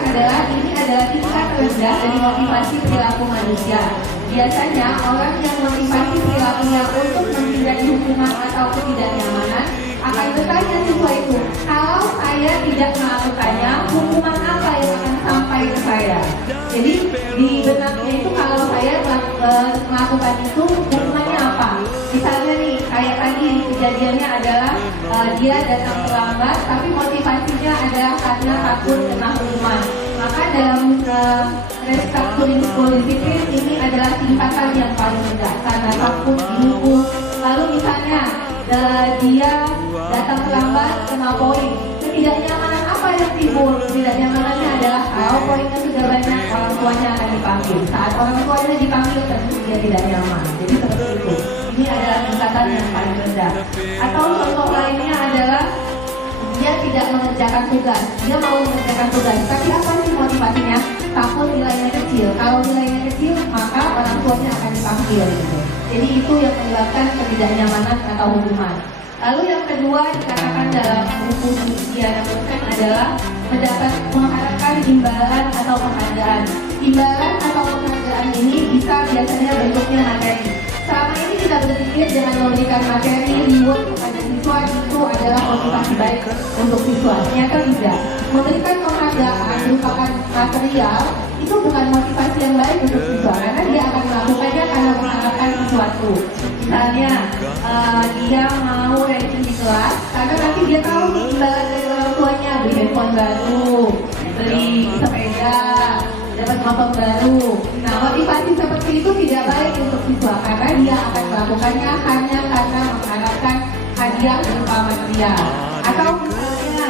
ini adalah tingkat rendah dari motivasi perilaku manusia. Biasanya orang yang motivasi perilakunya untuk menghindari hukuman atau ketidaknyamanan akan bertanya siswa itu, kalau saya tidak melakukannya, hukuman apa yang akan sampai ke saya? Jadi di benaknya itu kalau saya melakukan itu, hukumannya apa? Misalnya nih, kayak tadi kejadiannya adalah dia datang terlambat, tapi motivasinya adalah karena takut kena hukuman. Maka dalam Restructuring School Discipline ini adalah tingkatan yang paling rendah karena takut dihukum. Lalu misalnya dia datang terlambat kena poin, ketidaknyamanan apa yang timbul? ketidaknyamanannya adalah kalau poinnya sudah banyak, orang tuanya akan dipanggil. Saat orang tuanya dipanggil, tentu dia tidak nyaman. Jadi seperti itu. Ini adalah tingkatan yang paling rendah. Atau contoh lainnya adalah dia tidak mengerjakan tugas. Dia mau mengerjakan tugas, tapi apa sih motivasinya? Takut nilainya kecil. Kalau nilainya kecil, maka orang tuanya akan dipanggil. Gitu. Jadi itu yang menyebabkan ketidaknyamanan atau hukuman. Lalu yang kedua dikatakan dalam buku Diana Dosen adalah mengharapkan imbalan atau penghargaan. Imbalan atau penghargaan ini bisa biasanya bentuknya materi. Selama ini kita berpikir dengan memberikan materi reward kepada siswa itu adalah motivasi baik untuk siswa. Ternyata tidak. Memberikan penghargaan merupakan material itu bukan motivasi yang baik untuk siswa karena dia akan melakukannya karena mengharapkan sesuatu. Misalnya dia mau ranking di kelas karena nanti dia tahu imbalan dari orang tuanya beli handphone baru, beli sepeda, dapat motor baru. Nah, motivasi seperti itu tidak baik untuk siswa karena dia akan melakukannya hanya karena mengharapkan hadiah berupa material. Atau misalnya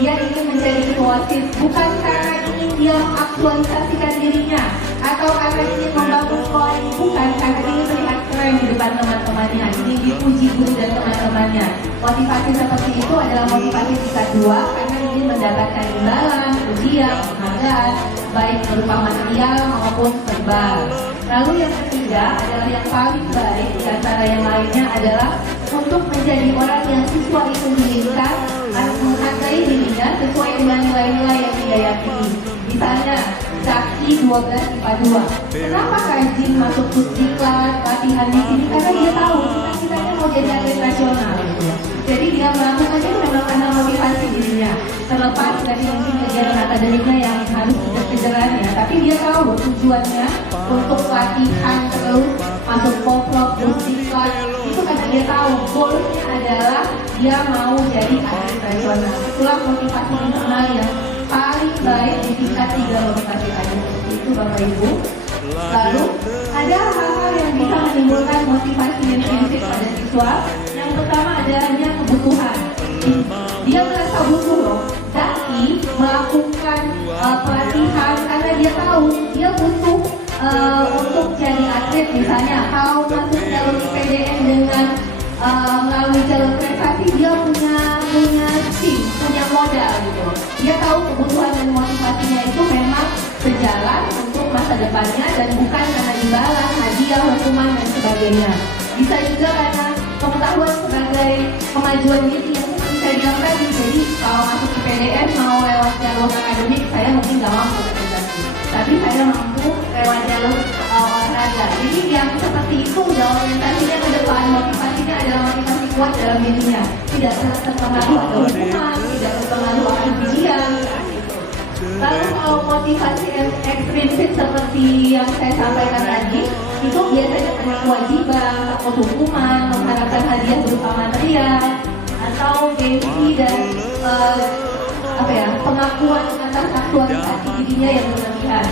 dia ingin menjadi ketua OSIS bukan karena ingin dia mengaktualisasikan dirinya atau karena ingin membangun poin, bukan karena ingin melihat keren di depan teman-temannya, ingin dipuji guru dan teman-temannya. Motivasi seperti itu adalah motivasi tingkat 2 karena ingin mendapatkan imbalan, pujian, penghargaan, baik berupa material maupun verbal. Lalu yang ketiga adalah yang paling baik di antara yang lainnya adalah untuk menjadi orang yang siswa itu menginginkan menghargai dirinya sesuai dengan nilai-nilai yang dia yakini. Misalnya, Zaki 12 IPA 2. Kenapa rajin masuk puskesmas, latihan di sini? Karena dia tahu cita-citanya mau jadi atlet nasional. Gitu. Jadi dia melakukannya memang karena motivasi dirinya. Terlepas dari mungkin kegiatan akademiknya yang harus kejar-kejarannya, tapi dia tahu tujuannya untuk latihan terus, masuk pop-pop, puskesmas. Itu karena dia tahu goalnya adalah dia mau jadi atlet nasional. Itulah motivasi internal yang paling baik di tingkat 3 motivasi tadi. Seperti itu Bapak Ibu. Lalu ada hal-hal yang bisa menimbulkan motivasi yang prinsip pada siswa. Yang pertama adanya kebutuhan. Dia merasa butuh loh. Zaki melakukan pelatihan karena dia tahu dia butuh untuk jadi atlet. Misalnya kalau masuk jalur IPDN dengan melalui jalur prestasi, dia punya skill, punya modal gitu. Dia tahu kebutuhan dan motivasinya itu memang berjalan untuk masa depannya dan bukan karena imbalan, hadiah, hukuman dan sebagainya. Bisa juga karena pengetahuan sebagai kemajuan diri yang saya bilang tadi. Jadi kalau masuk ke PDN mau lewat jalur akademik, saya mungkin nggak mampu prestasi, tapi saya mampu lewat jalur olahraga. Jadi yang seperti itu udah orientasinya ke depan, motivasinya adalah motivasi kuat dalam dirinya, tidak terpengaruh atau hukuman, tidak terpengaruh akan ujian. Lalu kalau motivasi ekstrinsik seperti yang saya sampaikan tadi, itu biasanya ada kewajiban, takut hukuman, mengharapkan hadiah berupa material, atau gengsi dan pengakuan atas aktualisasi dirinya yang berlebihan.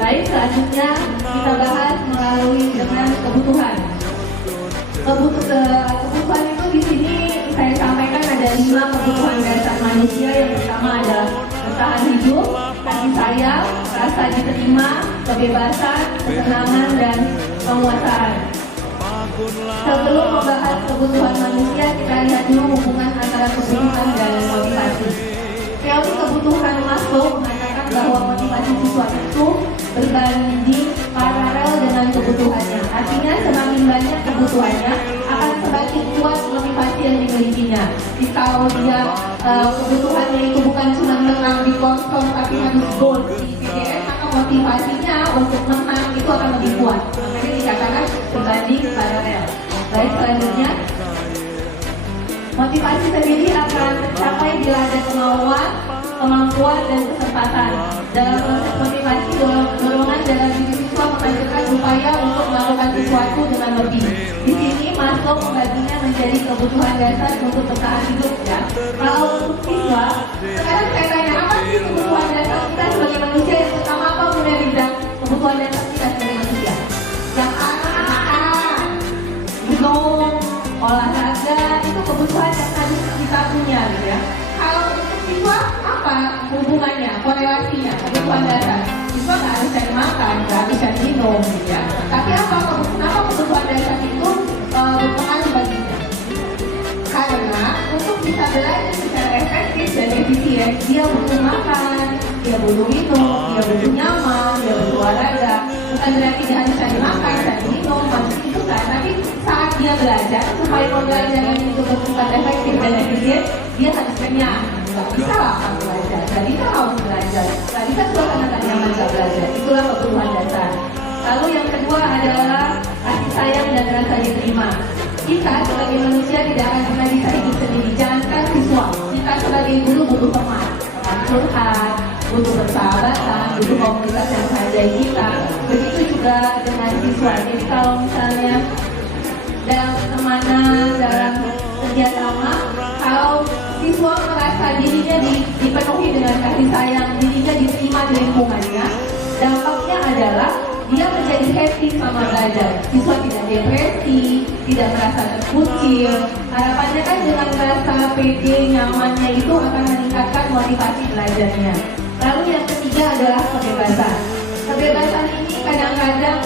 Baik, selanjutnya kita bahas melalui dengan kebutuhan. Kebutuhan itu di sini saya sampaikan ada 5 kebutuhan dasar manusia. Yang pertama adalah bertahan hidup, kasih sayang, rasa diterima, kebebasan, kesenangan, dan penguasaan. Sebelum membahas kebutuhan manusia, kita lihat dulu hubungan antara kebutuhan dan motivasi. Teori kebutuhan Maslow mengatakan bahwa motivasi siswa itu berbanding paralel dengan kebutuhannya. Artinya semakin banyak kebutuhannya akan semakin kuat motivasi yang dimilikinya. Jadi kalau dia kebutuhannya itu bukan cuma menang di kosong tapi harus goal di PDN, maka motivasinya untuk menang itu akan lebih kuat. Makanya dikatakan berbanding paralel. Baik, selanjutnya motivasi sendiri akan tercapai bila ada kemauan, kemampuan, dan kesempatan. Dalam proses motivasi, dorongan dalam diri siswa menghasilkan upaya untuk melakukan sesuatu dengan lebih. Di sini Maslow membaginya menjadi kebutuhan dasar untuk bertahan hidup ya. Kalau untuk siswa, sekarang saya tanya, apa sih kebutuhan dasar kita sebagai manusia? Yang pertama apa Bunda Riza? Kebutuhan dasar kita sebagai manusia. Yang minum, olahraga, itu kebutuhan yang harus kita punya gitu ya. Kalau untuk siswa apa hubungannya, korelasinya, kebutuhan dasar. Siswa nggak harus cari makan, nggak harus cari minum, ya. Tapi kenapa kebutuhan dasar itu berpengaruh baginya? Karena untuk bisa belajar secara efektif dan efisien, dia butuh makan, dia butuh minum, dia butuh nyaman, dia butuh olahraga. Bukan berarti dia harus cari makan, cari minum, itu kan. Tapi saat dia belajar, supaya pembelajaran itu bersifat efektif dan efisien, dia harus kenyang. Gak bisa lah kan belajar, gak bisa harus belajar, gak bisa suasana nyaman gak belajar. Itulah kebutuhan dasar. Lalu yang kedua adalah kasih sayang dan rasa diterima. Kita sebagai manusia tidak akan pernah bisa hidup sendiri. Jangankan siswa, kita sebagai guru butuh teman curhat, butuh persahabatan, butuh komunitas yang menghargai kita. Begitu juga dengan siswa. Jadi kalau misalnya dalam pertemanan, dalam kerjasama, kalau siswa merasa dirinya dipenuhi dengan kasih sayang, dirinya diterima di lingkungannya, dampaknya adalah dia menjadi happy sama belajar. Siswa tidak depresi, tidak merasa terkucil. Harapannya kan dengan merasa pede, nyamannya itu akan meningkatkan motivasi belajarnya. Lalu yang ketiga adalah kebebasan. Kebebasan ini kadang-kadang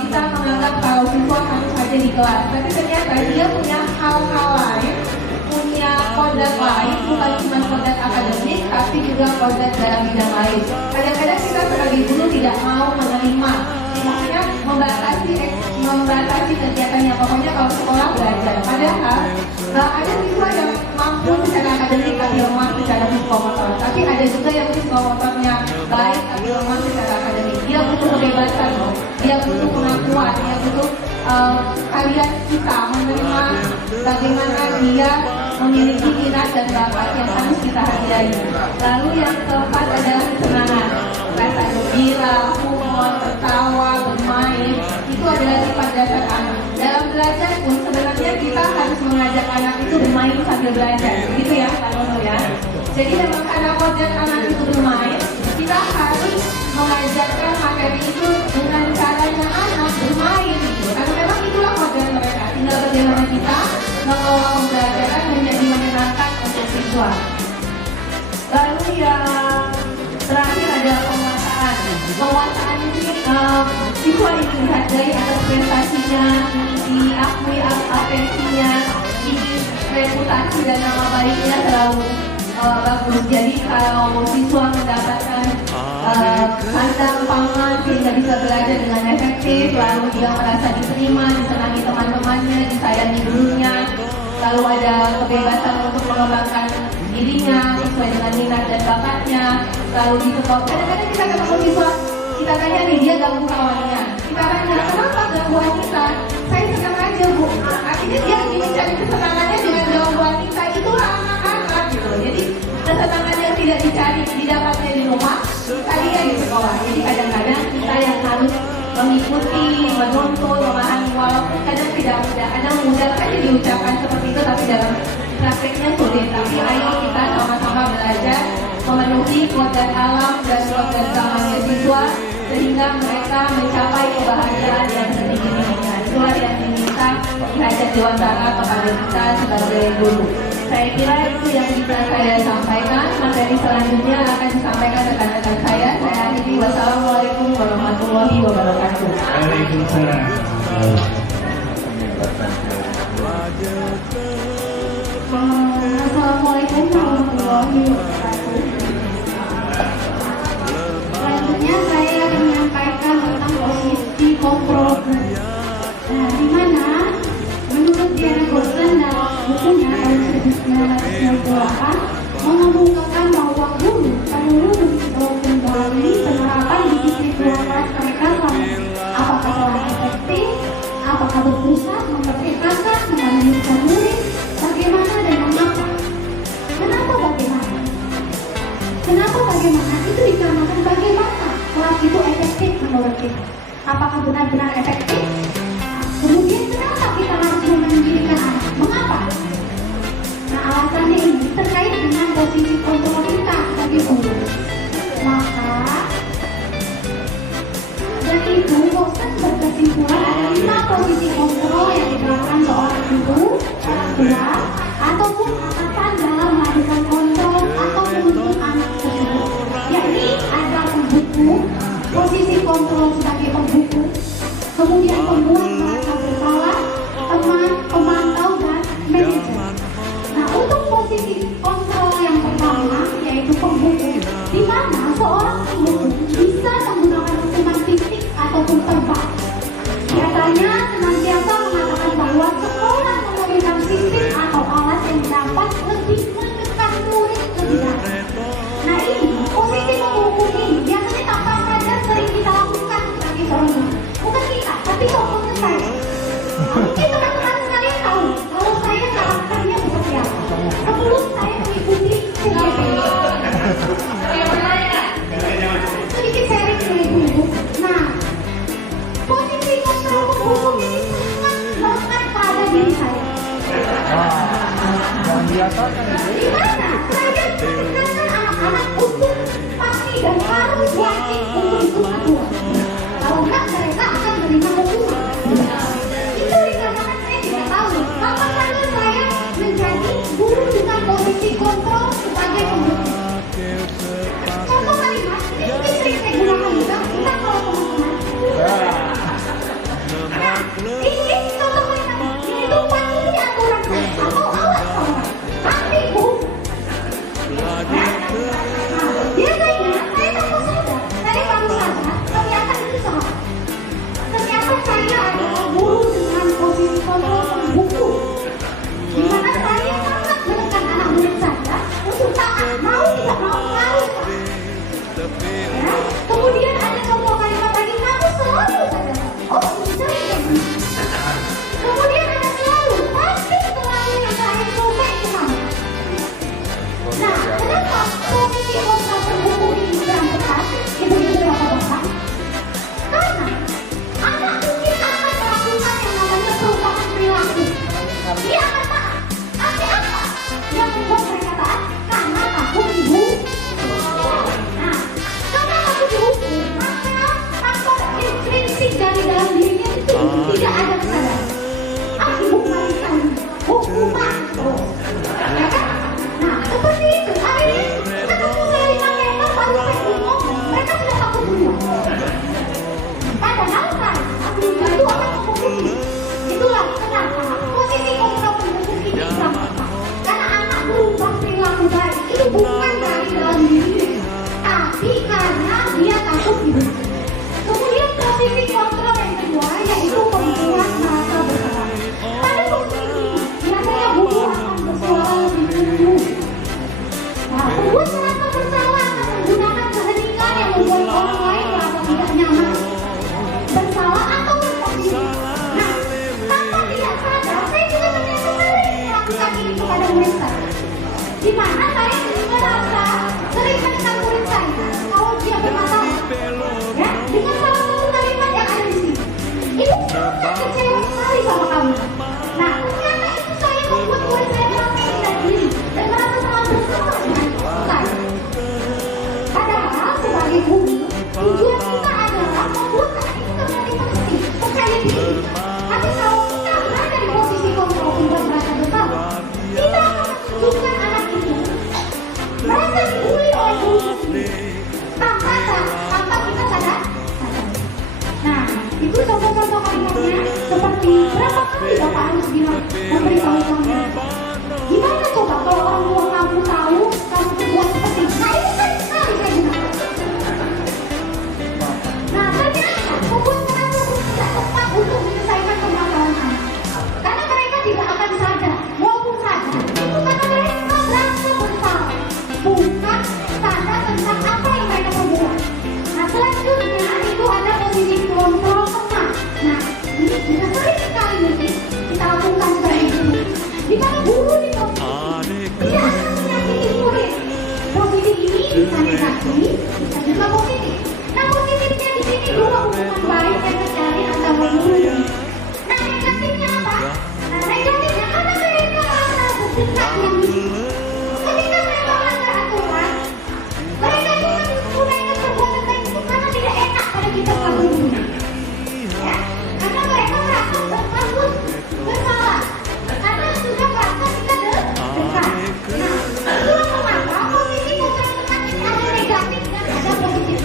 kita menganggap kalau siswa harus ada di kelas, tapi ternyata dia punya hal-hal lain, punya kodrat lain, bukan cuma kodrat akademik, tapi juga kodrat dalam bidang lain. Kadang-kadang kita sebagai guru tidak mau menerima, maksudnya membatasi kegiatannya. Pokoknya kalau sekolah belajar. Padahal ada siswa yang mampu secara akademik tapi lemah secara psikomotor. Tapi ada juga yang psikomotornya baik tapi lemah secara akademik. Dia butuh kebebasan loh. Dia butuh pengakuan. Dia butuh kalian kita menerima bagaimana dia memiliki minat dan bakat yang harus kita hargai. Lalu yang keempat adalah kesenangan, rasa gembira, humor, tertawa, bermain. Itu adalah sifat dasar anak. Dalam belajar pun sebenarnya kita harus mengajak anak itu bermain sambil belajar, gitu ya, kalau ya. Jadi memang karena kodrat anak itu bermain, kita harus mengajarkan materi itu dengan caranya anak bermain. Gitu. Karena memang itulah kodrat mereka. Tinggal bagaimana kita mengelola pembelajaran menjadi menyenangkan untuk siswa. Lalu yang terakhir adalah penguasaan. Penguasaan ini siswa ini dihargai atas prestasinya, diakui atensinya, reputasi dan nama baiknya selalu bagus. Jadi kalau siswa mendapatkan sandang pangan sehingga bisa belajar dengan efektif, lalu dia merasa diterima, disenangi teman-temannya, disayangi gurunya, lalu ada kebebasan untuk mengembangkan dirinya sesuai dengan minat dan bakatnya. Lalu di sekolah kadang-kadang kita ketemu siswa, kita tanya nih, dia ganggu kawannya, kita tanya kenapa gangguan kita, saya senang aja bu. Artinya dia ingin cari kesenangannya dengan gangguan kita. Itulah anak-anak gitu. Jadi kesenangan yang tidak dicari didapatnya di rumah, tadi ya di sekolah. Jadi kadang-kadang kita yang harus mengikuti, menuntun, memahami, walaupun kadang tidak mudah. Kadang mudah saja diucapkan seperti itu, tapi dalam prakteknya sulit. Tapi ayo kita sama-sama belajar memenuhi kodrat alam dan kodrat zamannya siswa, sehingga mereka mencapai kebahagiaan yang setinggi-tingginya. Itulah yang diminta di hajat dewantara kepada kita sebagai guru. Saya kira itu yang bisa saya sampaikan. Materi selanjutnya akan disampaikan rekan-rekan saya. Saya akhiri. Wassalamualaikum warahmatullahi wabarakatuh. Waalaikumsalam. Assalamualaikum warahmatullahi wabarakatuh. Selanjutnya saya akan menyampaikan tentang posisi kontrol. Nah, di mana menurut Diana Gordon dalam bukunya tahun 1998 mengemukakan bahwa guru perlu meninjau kembali penerapan disiplin ruang kelas mereka apakah telah efektif, apakah berusaha memperhatikan, menganalisa murid, bagaimana dan mengapa. Kenapa bagaimana? Kenapa bagaimana? Itu dikarenakan bagaimana kelas itu efektif menurut kita. Apakah benar-benar efektif? Kemudian kenapa kita harus mendirikan anak? Mengapa? Nah, alasannya ini terkait dengan posisi kontrol kita sebagai guru. Maka dari itu Bosan berkesimpulan ada 5 posisi kontrol yang diterapkan seorang guru, orang tua, ataupun atasan dalam melakukan kontrol atau menuntun anak mau tidak mau harus. Ya. Kemudian ada contoh kalimat lagi, kamu selalu saja. Oh, ini sering. Kemudian ada selalu, pasti selalu yang terakhir selesai itu kamu. Nah, kenapa posisi kontra buku ini kurang tepat? Ibu-ibu bapak-bapak. Karena anak mungkin akan melakukan yang namanya perubahan perilaku. Dia akan taat. Tapi apa yang membuat mereka taat? Karena takut dihukum. Nah, karena takut dihukum, maka faktor intrinsik dari dalam dirinya itu tidak ada kesadaran. Hukuman, hukuman, ya kan? Nah, seperti itu. Hari ini kita sudah 5 meter baru saya ngomong, mereka sudah takut semua. Padahal kan, itu akan menghukumi. Itulah kenapa posisi kontrol pendukung ini sangat tepat. Karena anak berubah perilaku baik itu bukan dari dalam diri, tapi karena dia takut dihukum. Kemudian posisi kontrol yang kedua yaitu pembuat merasa bersalah. Pada posisi ini biasanya guru akan bersuara lebih tinggi. Nah, pembuat merasa bersalah akan menggunakan keheningan yang membuat orang lain merasa tidak nyaman, bersalah atau berposisi. Nah, tanpa tidak sadar, saya juga ternyata sering melakukan ini kepada murid saya. Di mana saya merasa sering menekan murid saya kalau dia bermasalah. Ya, dengan salah satu kalimat yang ada di sini. Ibu sangat kecewa sekali sama kamu. Nah, ternyata itu saya membuat murid saya merasa tidak diri dan merasa sangat bersalah dengan saya. Padahal sebagai guru, tujuan kita adalah membuat anak itu termotivasi, percaya diri. Tapi kalau kita berada di posisi kontrol dan merasa bersalah, kita akan menunjukkan anak itu merasa dibully oleh guru sendiri tanpa kita sadar. Nah, itu contoh-contoh kalimatnya seperti berapa kali Bapak harus bilang memberitahu kamu. Gimana coba kalau orang tua kamu tahu kamu berbuat seperti ini? Nah, ini sering sekali saya gunakan. Nah, ternyata membuat merasa tidak tepat untuk menyelesaikan permasalahan anak. Karena mereka tidak akan sadar, walaupun sadar, itu karena mereka merasa bersalah, bukan sadar tentang apa yang mereka perbuat. Nah, selanjutnya itu ada posisi kontrol teman. Nah, ini juga sering sekali mungkin kita lakukan sebagai guru. Di mana guru di posisi tidak akan menyakiti murid. Posisi ini bisa negatif, bisa juga positif. Nah, positifnya di sini dua hubungan baik yang terjadi antara guru. Nah, negatifnya apa? Nah, negatifnya karena mereka merasa bersikap yang diri. Ketika mereka melanggar aturan, mereka juga menggunakan perbuatan baik itu karena tidak enak pada kita sebagai guru. Ya, karena mereka merasa bersalah, karena sudah merasa kita dekat. Nah, itulah mengapa posisi bukan teman ini ada negatif dan ada positif.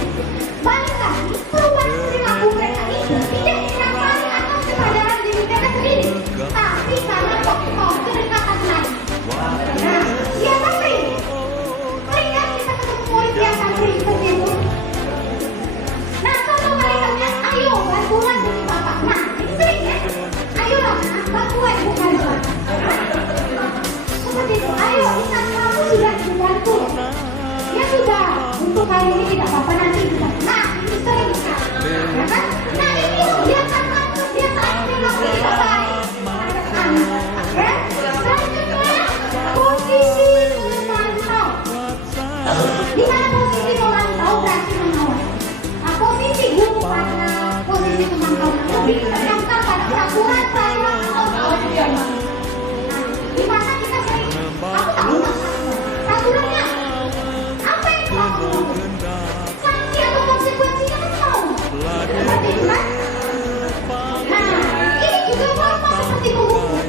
Balik lagi, perubahan perilaku mereka itu tidak dicapai atas kesadaran diri mereka sendiri, tapi karena faktor kedekatan lain. Nah, siapa sih? Sering kan kita ketemu murid yang santri seperti itu. Nah, contoh kalimatnya, ayo bantuan bagi bapak. Nah, ini sering ya. Ayolah, bantuan bukan bapak. Seperti itu, ayo, ingat kamu sudah dibantu. Ya sudah, untuk kali ini tidak apa-apa nanti juga. Nah, ini sering sekali. Ya kan? Nah, ini dia karena kebiasaan perilaku tidak baik terhadap anak. Ya? Selanjutnya, posisi memantau. Di mana posisi memantau berarti mengawal. Nah, posisi guru pada posisi memantau lebih terdaftar pada peraturan peraturan atau tawar. Nah, di mana kita sering, aku tahu peraturannya. Apa yang kamu tahu? Sanksi atau konsekuensinya kamu tahu? Seperti itu kan? Nah, ini juga sama seperti penghukum.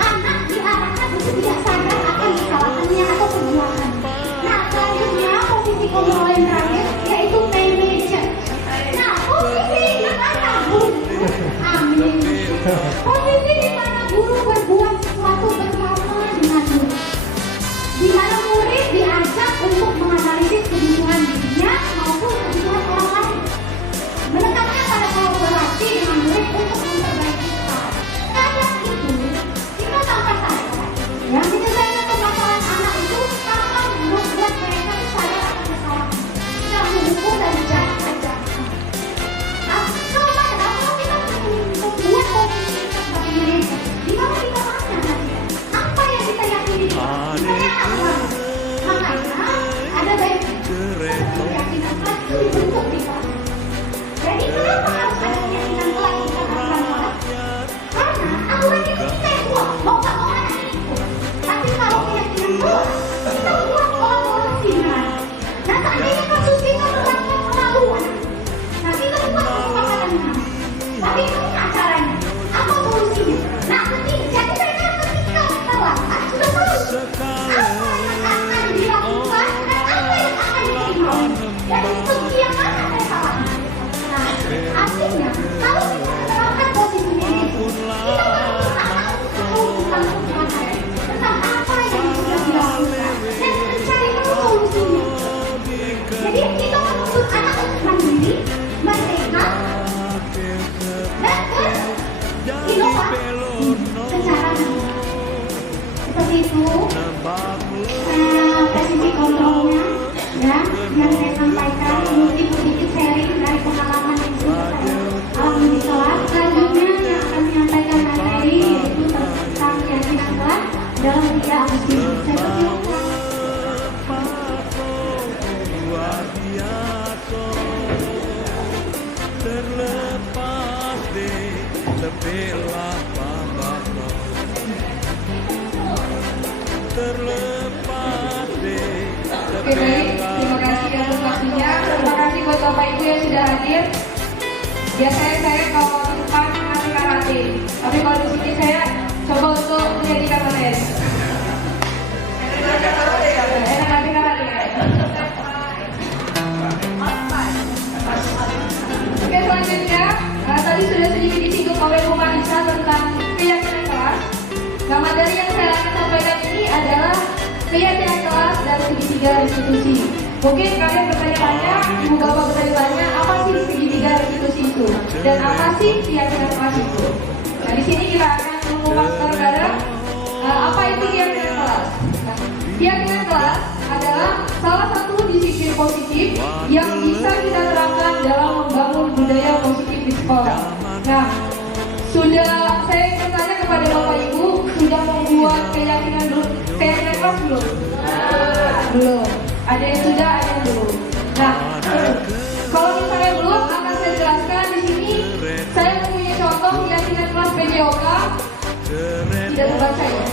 Anak diarahkan untuk tidak sadar akan kesalahannya atau perbuatan. Nah, selanjutnya posisi kontrol yang terakhir yaitu manager. Nah, posisi yang mana guru? Amin. Posisi di mana guru berbuat sesuatu bersama dengan murid. Di mana murid diajak untuk menganalisis kebutuhan dirinya maupun kebutuhan orang lain. Menekankan pada kolaborasi dengan murid untuk memperbaiki kesalahan. Kadang itu kita tanpa sadar yang menyelesaikan permasalahan anak itu tanpa membuat solusinya. Jadi kita menuntut anak untuk mandiri, merdeka, dan berinovasi secara seperti itu. Presisi kontrolnya ya, yang saya sampaikan sedikit sharing dari pengalaman yang sudah saya alami di kelas. Selanjutnya yang akan menyampaikan materi yaitu tentang keyakinan kelas dalam 3 Agustus. Saya persilakan. Oke, baik. Terima kasih atas waktunya. Terima kasih buat Bapak Ibu yang sudah hadir. Biasanya saya kalau depan ngasih karate, tapi kalau di sini saya coba untuk menjadikan materi. Enak ngasih karate ya? Oke, selanjutnya tadi sudah sedikit disinggung oleh Bu Marisa tentang keyakinan kelas. Nah, materi yang saya akan sampaikan ini adalah keyakinan kelas dan segitiga restitusi. Mungkin kalian bertanya-tanya, ibu bapak bertanya-tanya, apa sih segitiga restitusi itu? Dan apa sih keyakinan kelas itu? Nah, di sini kita akan mengupas bareng-bareng apa itu keyakinan kelas. Nah, keyakinan kelas adalah salah satu disiplin positif yang bisa kita terapkan dalam membangun budaya positif di sekolah. Nah, sudah saya bertanya kepada Bapak Ibu, sudah membuat keyakinan kelas belum? Belum. Ada yang sudah, ada yang belum. Nah, kalau misalnya belum, akan saya jelaskan di sini. Saya mempunyai contoh keyakinan kelas PJOK. Tidak terbaca ya?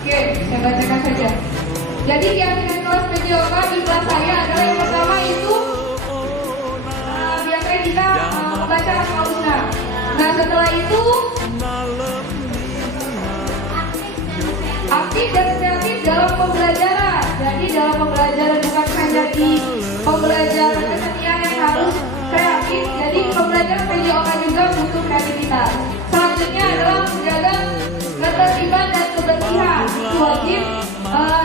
Oke, saya bacakan saja. Jadi keyakinan kelas PJOK di kelas saya adalah yang pertama itu biasanya kita membaca Asmaul Husna. Nah, setelah itu aktif dan kreatif dalam pembelajaran. Jadi dalam pembelajaran bukan hanya di pembelajaran kesenian yang harus kreatif. Jadi pembelajaran PJOK juga butuh kreativitas. Selanjutnya adalah menjaga ketertiban dan kebersihan. Itu wajib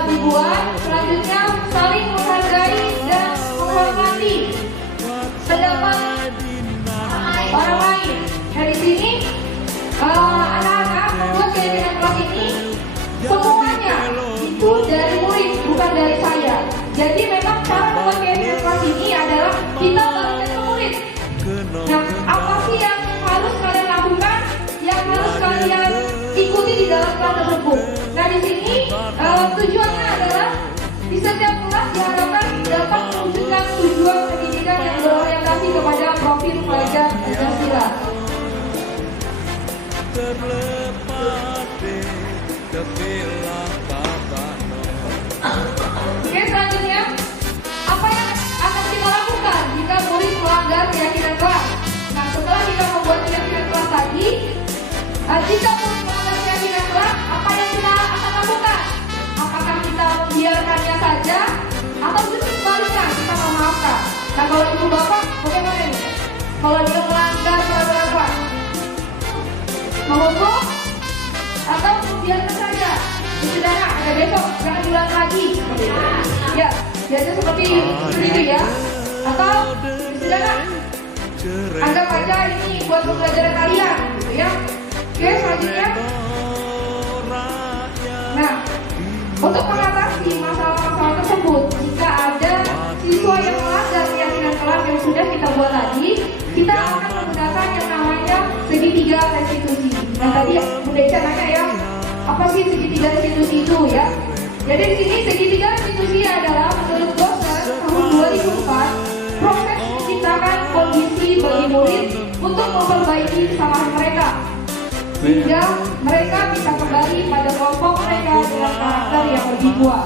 dibuat. Selanjutnya saling menghargai dan menghormati pendapat orang lain. Dari sini anak-anak membuat keyakinan kelas ini semuanya itu dari murid, bukan dari saya. Jadi memang cara membuat keyakinan kelas ini adalah kita berikan ke murid. Nah, apa sih yang harus kalian lakukan, yang harus kalian ikuti di dalam kelas tersebut? Nah, di sini tujuannya adalah di setiap kelas diharapkan dapat mewujudkan tujuan pendidikan yang berorientasi kepada profil pelajar Pancasila. Oke, selanjutnya apa yang akan kita lakukan jika murid melanggar keyakinan kelas? Nah, setelah kita membuat keyakinan kelas tadi, jika murid melanggar keyakinan kelas, apa yang kita akan lakukan? Apakah kita membiarkannya saja atau justru sebaliknya kita memaafkan? Nah, kalau ibu bapak bagaimana ini? Kalau dia melanggar peraturan kelas, menghukum atau membiarkan saja? Sudah, ada besok jangan diulang lagi. Ya, biasa seperti itu ya. Atau sudah, anggap aja ini buat pembelajaran kalian, gitu ya. Oke, selanjutnya. Nah, untuk mengatasi masalah-masalah tersebut, jika ada siswa yang melanggar keyakinan kelas yang sudah kita buat tadi, kita akan menggunakan yang namanya segitiga restitusi. Nah, tadi Bunda Ica nanya ya, apa sih segitiga restitusi itu ya? Jadi di sini segitiga restitusi adalah menurut dosen tahun 2004 proses menciptakan kondisi bagi murid untuk memperbaiki kesalahan mereka sehingga mereka bisa kembali pada kelompok mereka dengan karakter yang lebih kuat.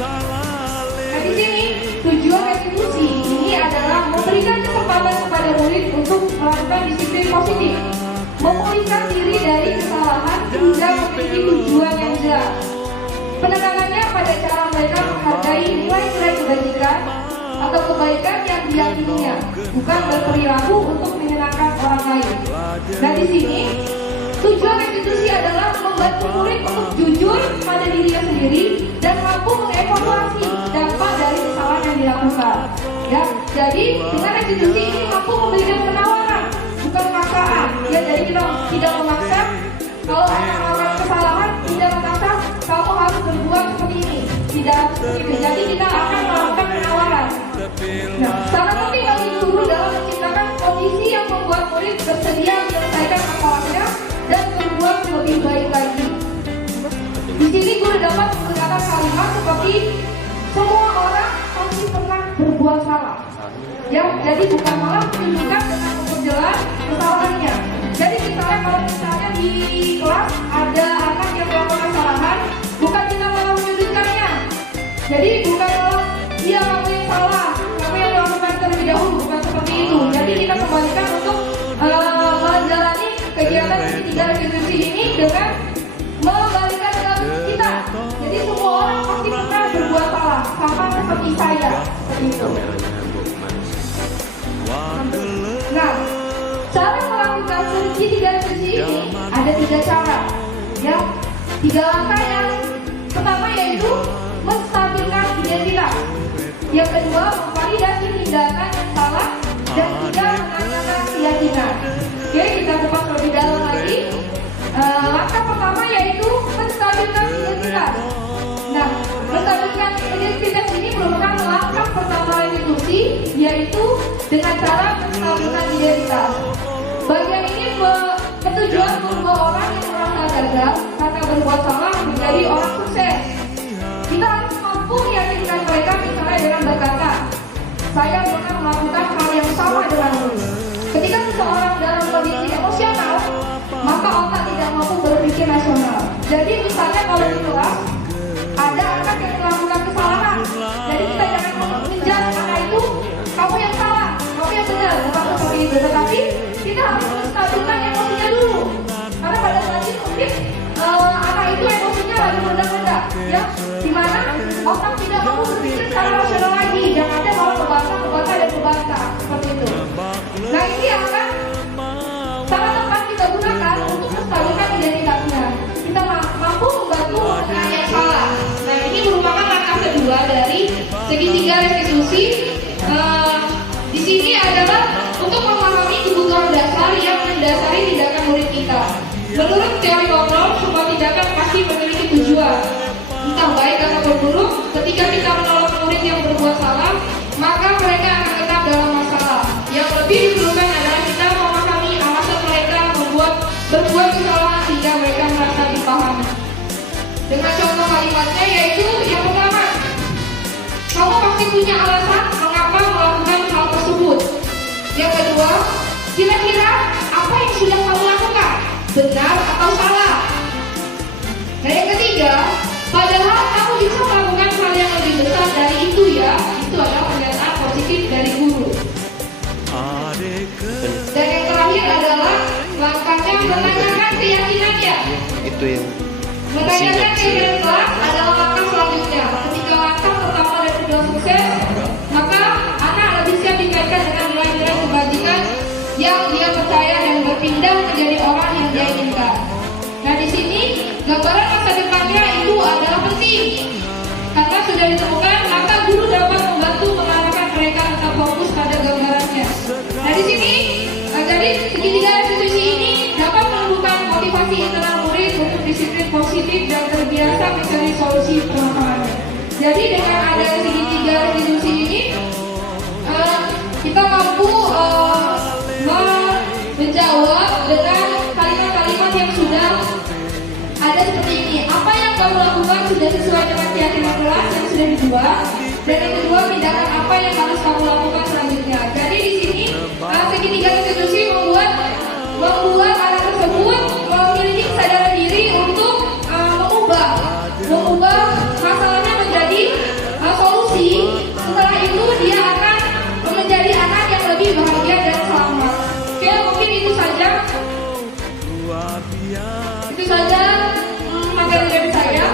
Nah, di sini tujuan restitusi ini adalah memberikan kesempatan kepada murid untuk melakukan disiplin positif, memulihkan diri dari kesalahan hingga memiliki tujuan yang jelas. Penekanannya pada cara mereka menghargai nilai-nilai kebajikan atau kebaikan yang diyakininya, bukan berperilaku untuk menyenangkan orang lain. Nah, di sini tujuan restitusi adalah membantu murid untuk jujur pada dirinya sendiri dan mampu mengevaluasi dampak dari kesalahan yang dilakukan. Ya, jadi dengan institusi ini mampu memberikan penawaran, bukan paksaan. Ya, jadi kita tidak memaksa. Kalau anak melakukan kesalahan, tidak memaksa kamu harus berbuat seperti ini. Tidak seperti itu. Jadi kita akan melakukan penawaran. Nah, sangat penting bagi guru dalam menciptakan kondisi yang membuat murid bersedia menyelesaikan masalahnya dan berbuat lebih baik lagi. Di sini guru dapat menggunakan kalimat seperti semua orang pasti pernah berbuat salah. Ya, jadi bukan malah menunjukkan dengan memperjelas kesalahannya. Jadi misalnya di kelas ada anak yang melakukan kesalahan, bukan kita malah menyudutkannya. Jadi bukan malah dia kamu yang salah, kamu yang melakukan terlebih dahulu, bukan seperti itu. Jadi kita kembalikan untuk menjalani kegiatan segitiga institusi ini dengan mengembalikan ke kita. Jadi semua orang pasti pernah berbuat salah, sama seperti saya, seperti itu. Nah, cara melakukan segitiga institusi ini ada 3 cara. Ya, 3 langkah yang pertama yaitu menstabilkan identitas. Yang kedua, memvalidasi tindakan yang salah. Dan 3, menanyakan keyakinan. Oke, kita kupas lebih dalam lagi. Langkah pertama yaitu menstabilkan identitas. Nah, menstabilkan identitas ini merupakan langkah pertama institusi, yaitu dengan cara menstabilkan identitas. Bagian ini bertujuan merubah orang yang merasa gagal karena berbuat salah menjadi orang sukses. Kita harus mampu meyakinkan mereka misalnya dengan berkata, saya pernah melakukan hal yang sama denganmu. Ketika seseorang dalam kondisi emosional, maka otak tidak mampu berpikir rasional. Jadi misalnya kalau di kelas ada anak yang melakukan kesalahan, jadi kita jangan mengejar anak itu, kamu yang salah, kamu yang benar, bukan seperti itu. Tetapi kita harus menstabilkan emosinya dulu, karena pada saat itu mungkin anak itu emosinya lagi meledak-ledak, ya, dimana otak tidak mampu berpikir secara rasional lagi, yang ada malah kebantah dan kebantah seperti itu. Nah, ini akan sangat tepat kita gunakan untuk menstabilkan identitasnya. Kita mampu membantu mengenai yang salah. Nah, ini merupakan langkah kedua dari segitiga restitusi. Di sini adalah untuk memahami kebutuhan dasar yang mendasari tindakan murid kita. Menurut teori kontrol, semua tindakan pasti memiliki tujuan, entah baik atau buruk. Ketika kita menolong murid yang berbuat salah, maka mereka akan tetap dalam masalah. Yang lebih diperlukan adalah kita memahami alasan mereka berbuat kesalahan sehingga mereka merasa dipahami. Dengan contoh kalimatnya yaitu yang pertama, kamu pasti punya alasan mengapa melakukan hal tersebut. Yang kedua, kira-kira apa yang sudah kamu lakukan, benar atau salah? Nah, yang ketiga, padahal kamu bisa melakukan hal yang lebih besar dari itu ya. Itu adalah pernyataan positif dari guru. Dan yang terakhir adalah langkahnya menanyakan keyakinannya. Itu yang Menanyakan keyakinan adalah langkah selanjutnya. Ketika langkah pertama dan kedua sukses, maka anak lebih siap dikaitkan dengan nilai-nilai kebajikan yang dia percaya dan berpindah menjadi orang yang dia inginkan. Nah, di sini gambaran masa depannya itu adalah penting. Karena sudah ditemukan, maka guru dapat membantu mengarahkan mereka tetap fokus pada gambarannya. Nah, di sini jadi segitiga restitusi ini dapat menumbuhkan motivasi internal murid untuk disiplin positif dan terbiasa mencari solusi permasalahannya. Jadi dengan ada segitiga restitusi ini, kita mampu menjawab dengan kalimat-kalimat yang sudah ada seperti ini. Apa yang kamu lakukan sudah sesuai dengan keyakinan kelas yang sudah dibuat. Dan yang kedua, tindakan apa yang harus kamu lakukan selanjutnya. Jadi di sini segitiga institusi membuat anak tersebut memiliki kesadaran diri untuk mengubah masalahnya menjadi solusi. Setelah itu dia akan menjadi anak yang lebih bahagia dan selamat. Oke, mungkin itu saja materi dari saya.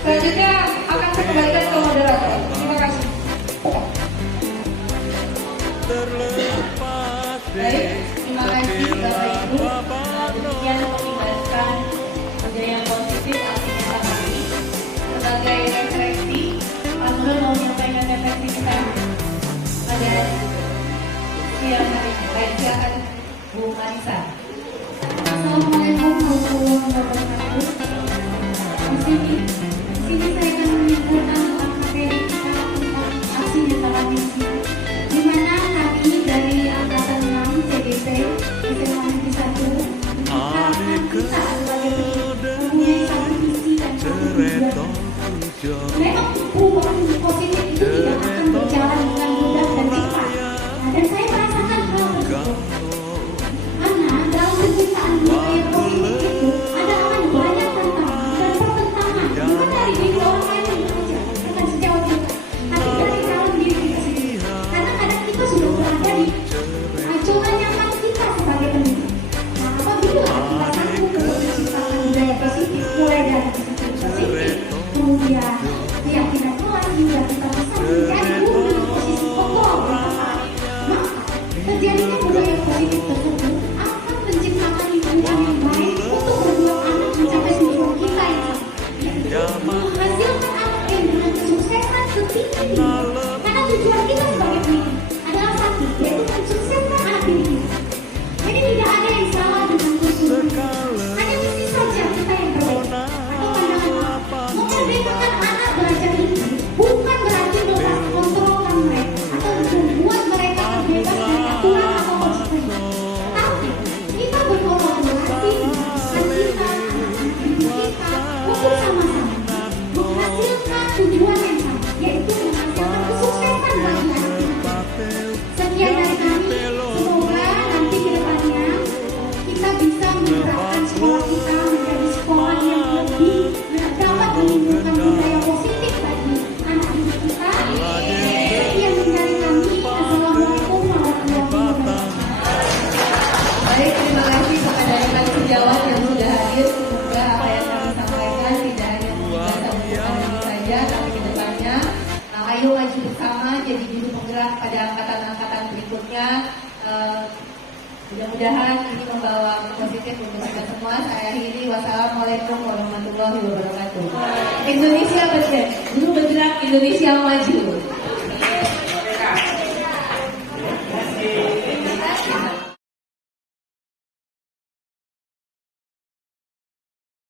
Selanjutnya akan saya kembalikan ke moderator. Terima kasih. Baik, terima kasih Bapak Ibu. sebagai seleksi, Pak Nurul mau menyampaikan refleksi kita pada siang hari ini. Baik, silakan Bu Marisa. Assalamualaikum warahmatullahi wabarakatuh. Di sini saya akan menyampaikan tentang materi kita tentang aksi nyata misi, di mana kami dari angkatan 6 CDP SMA Negeri 1 mengharapkan kita sebagai mempunyai satu visi dan satu tujuan. Memang perubahan positif itu tidak akan berjalan dengan mudah dan cepat. Dan saya merasakan hal tersebut. Karena dalam penciptaan budaya positif itu ada banyak tantangan dan pertentangan, bukan dari diri orang lain saja, bukan sejauh kita, tapi dari dalam diri kita sendiri. Karena kadang kita sudah berada di zona nyaman kita sebagai pendidik. Nah, apabila kita sanggup menciptakan budaya positif, mulai dari positif, kemudian keyakinan kelas hingga kita bisa menjadi guru dengan posisi kontrol yang tepat, maka terjadinya budaya positif tersebut akan menciptakan lingkungan yang baik untuk membuat anak mencapai tujuan kita yang sama, yaitu menghasilkan anak yang dengan kesuksesan setinggi. Karena tujuan kita sebagai pendidik adalah satu, yaitu mensukseskan anak didik kita. Jadi tidak ada yang salah dengan tujuan. Hanya misi saja kita yang berbeda atau pandangan. Memerdekakan anak belajar itu bukan berarti melepas kontrolkan mereka atau membuat mereka terbebas dari aturan atau konsekuensi. Tapi kita berkolaborasi dengan kita, anak-anak didik kita untuk sama-sama menghasilkan tujuan yang sama, yaitu menghasilkan kesuksesan bagi anak kita. Sekian dari kami, semoga nanti ke depannya kita bisa menerapkan sekolah kita menjadi sekolah yang lebih dapat menimbulkan budaya positif bagi anak didik kita. Sekian dari kami. Assalamualaikum warahmatullahi wabarakatuh. Baik, terima kasih kepada rekan sejawat yang sudah hadir. Semoga apa yang kami sampaikan tidak hanya membaca buku ini saja, tapi ke depannya ayo maju bersama jadi guru penggerak pada angkatan-angkatan berikutnya. Mudah-mudahan ini membawa positif untuk kita semua. Saya akhiri. Wassalamualaikum warahmatullahi wabarakatuh. Indonesia bergerak, guru bergerak, Indonesia maju.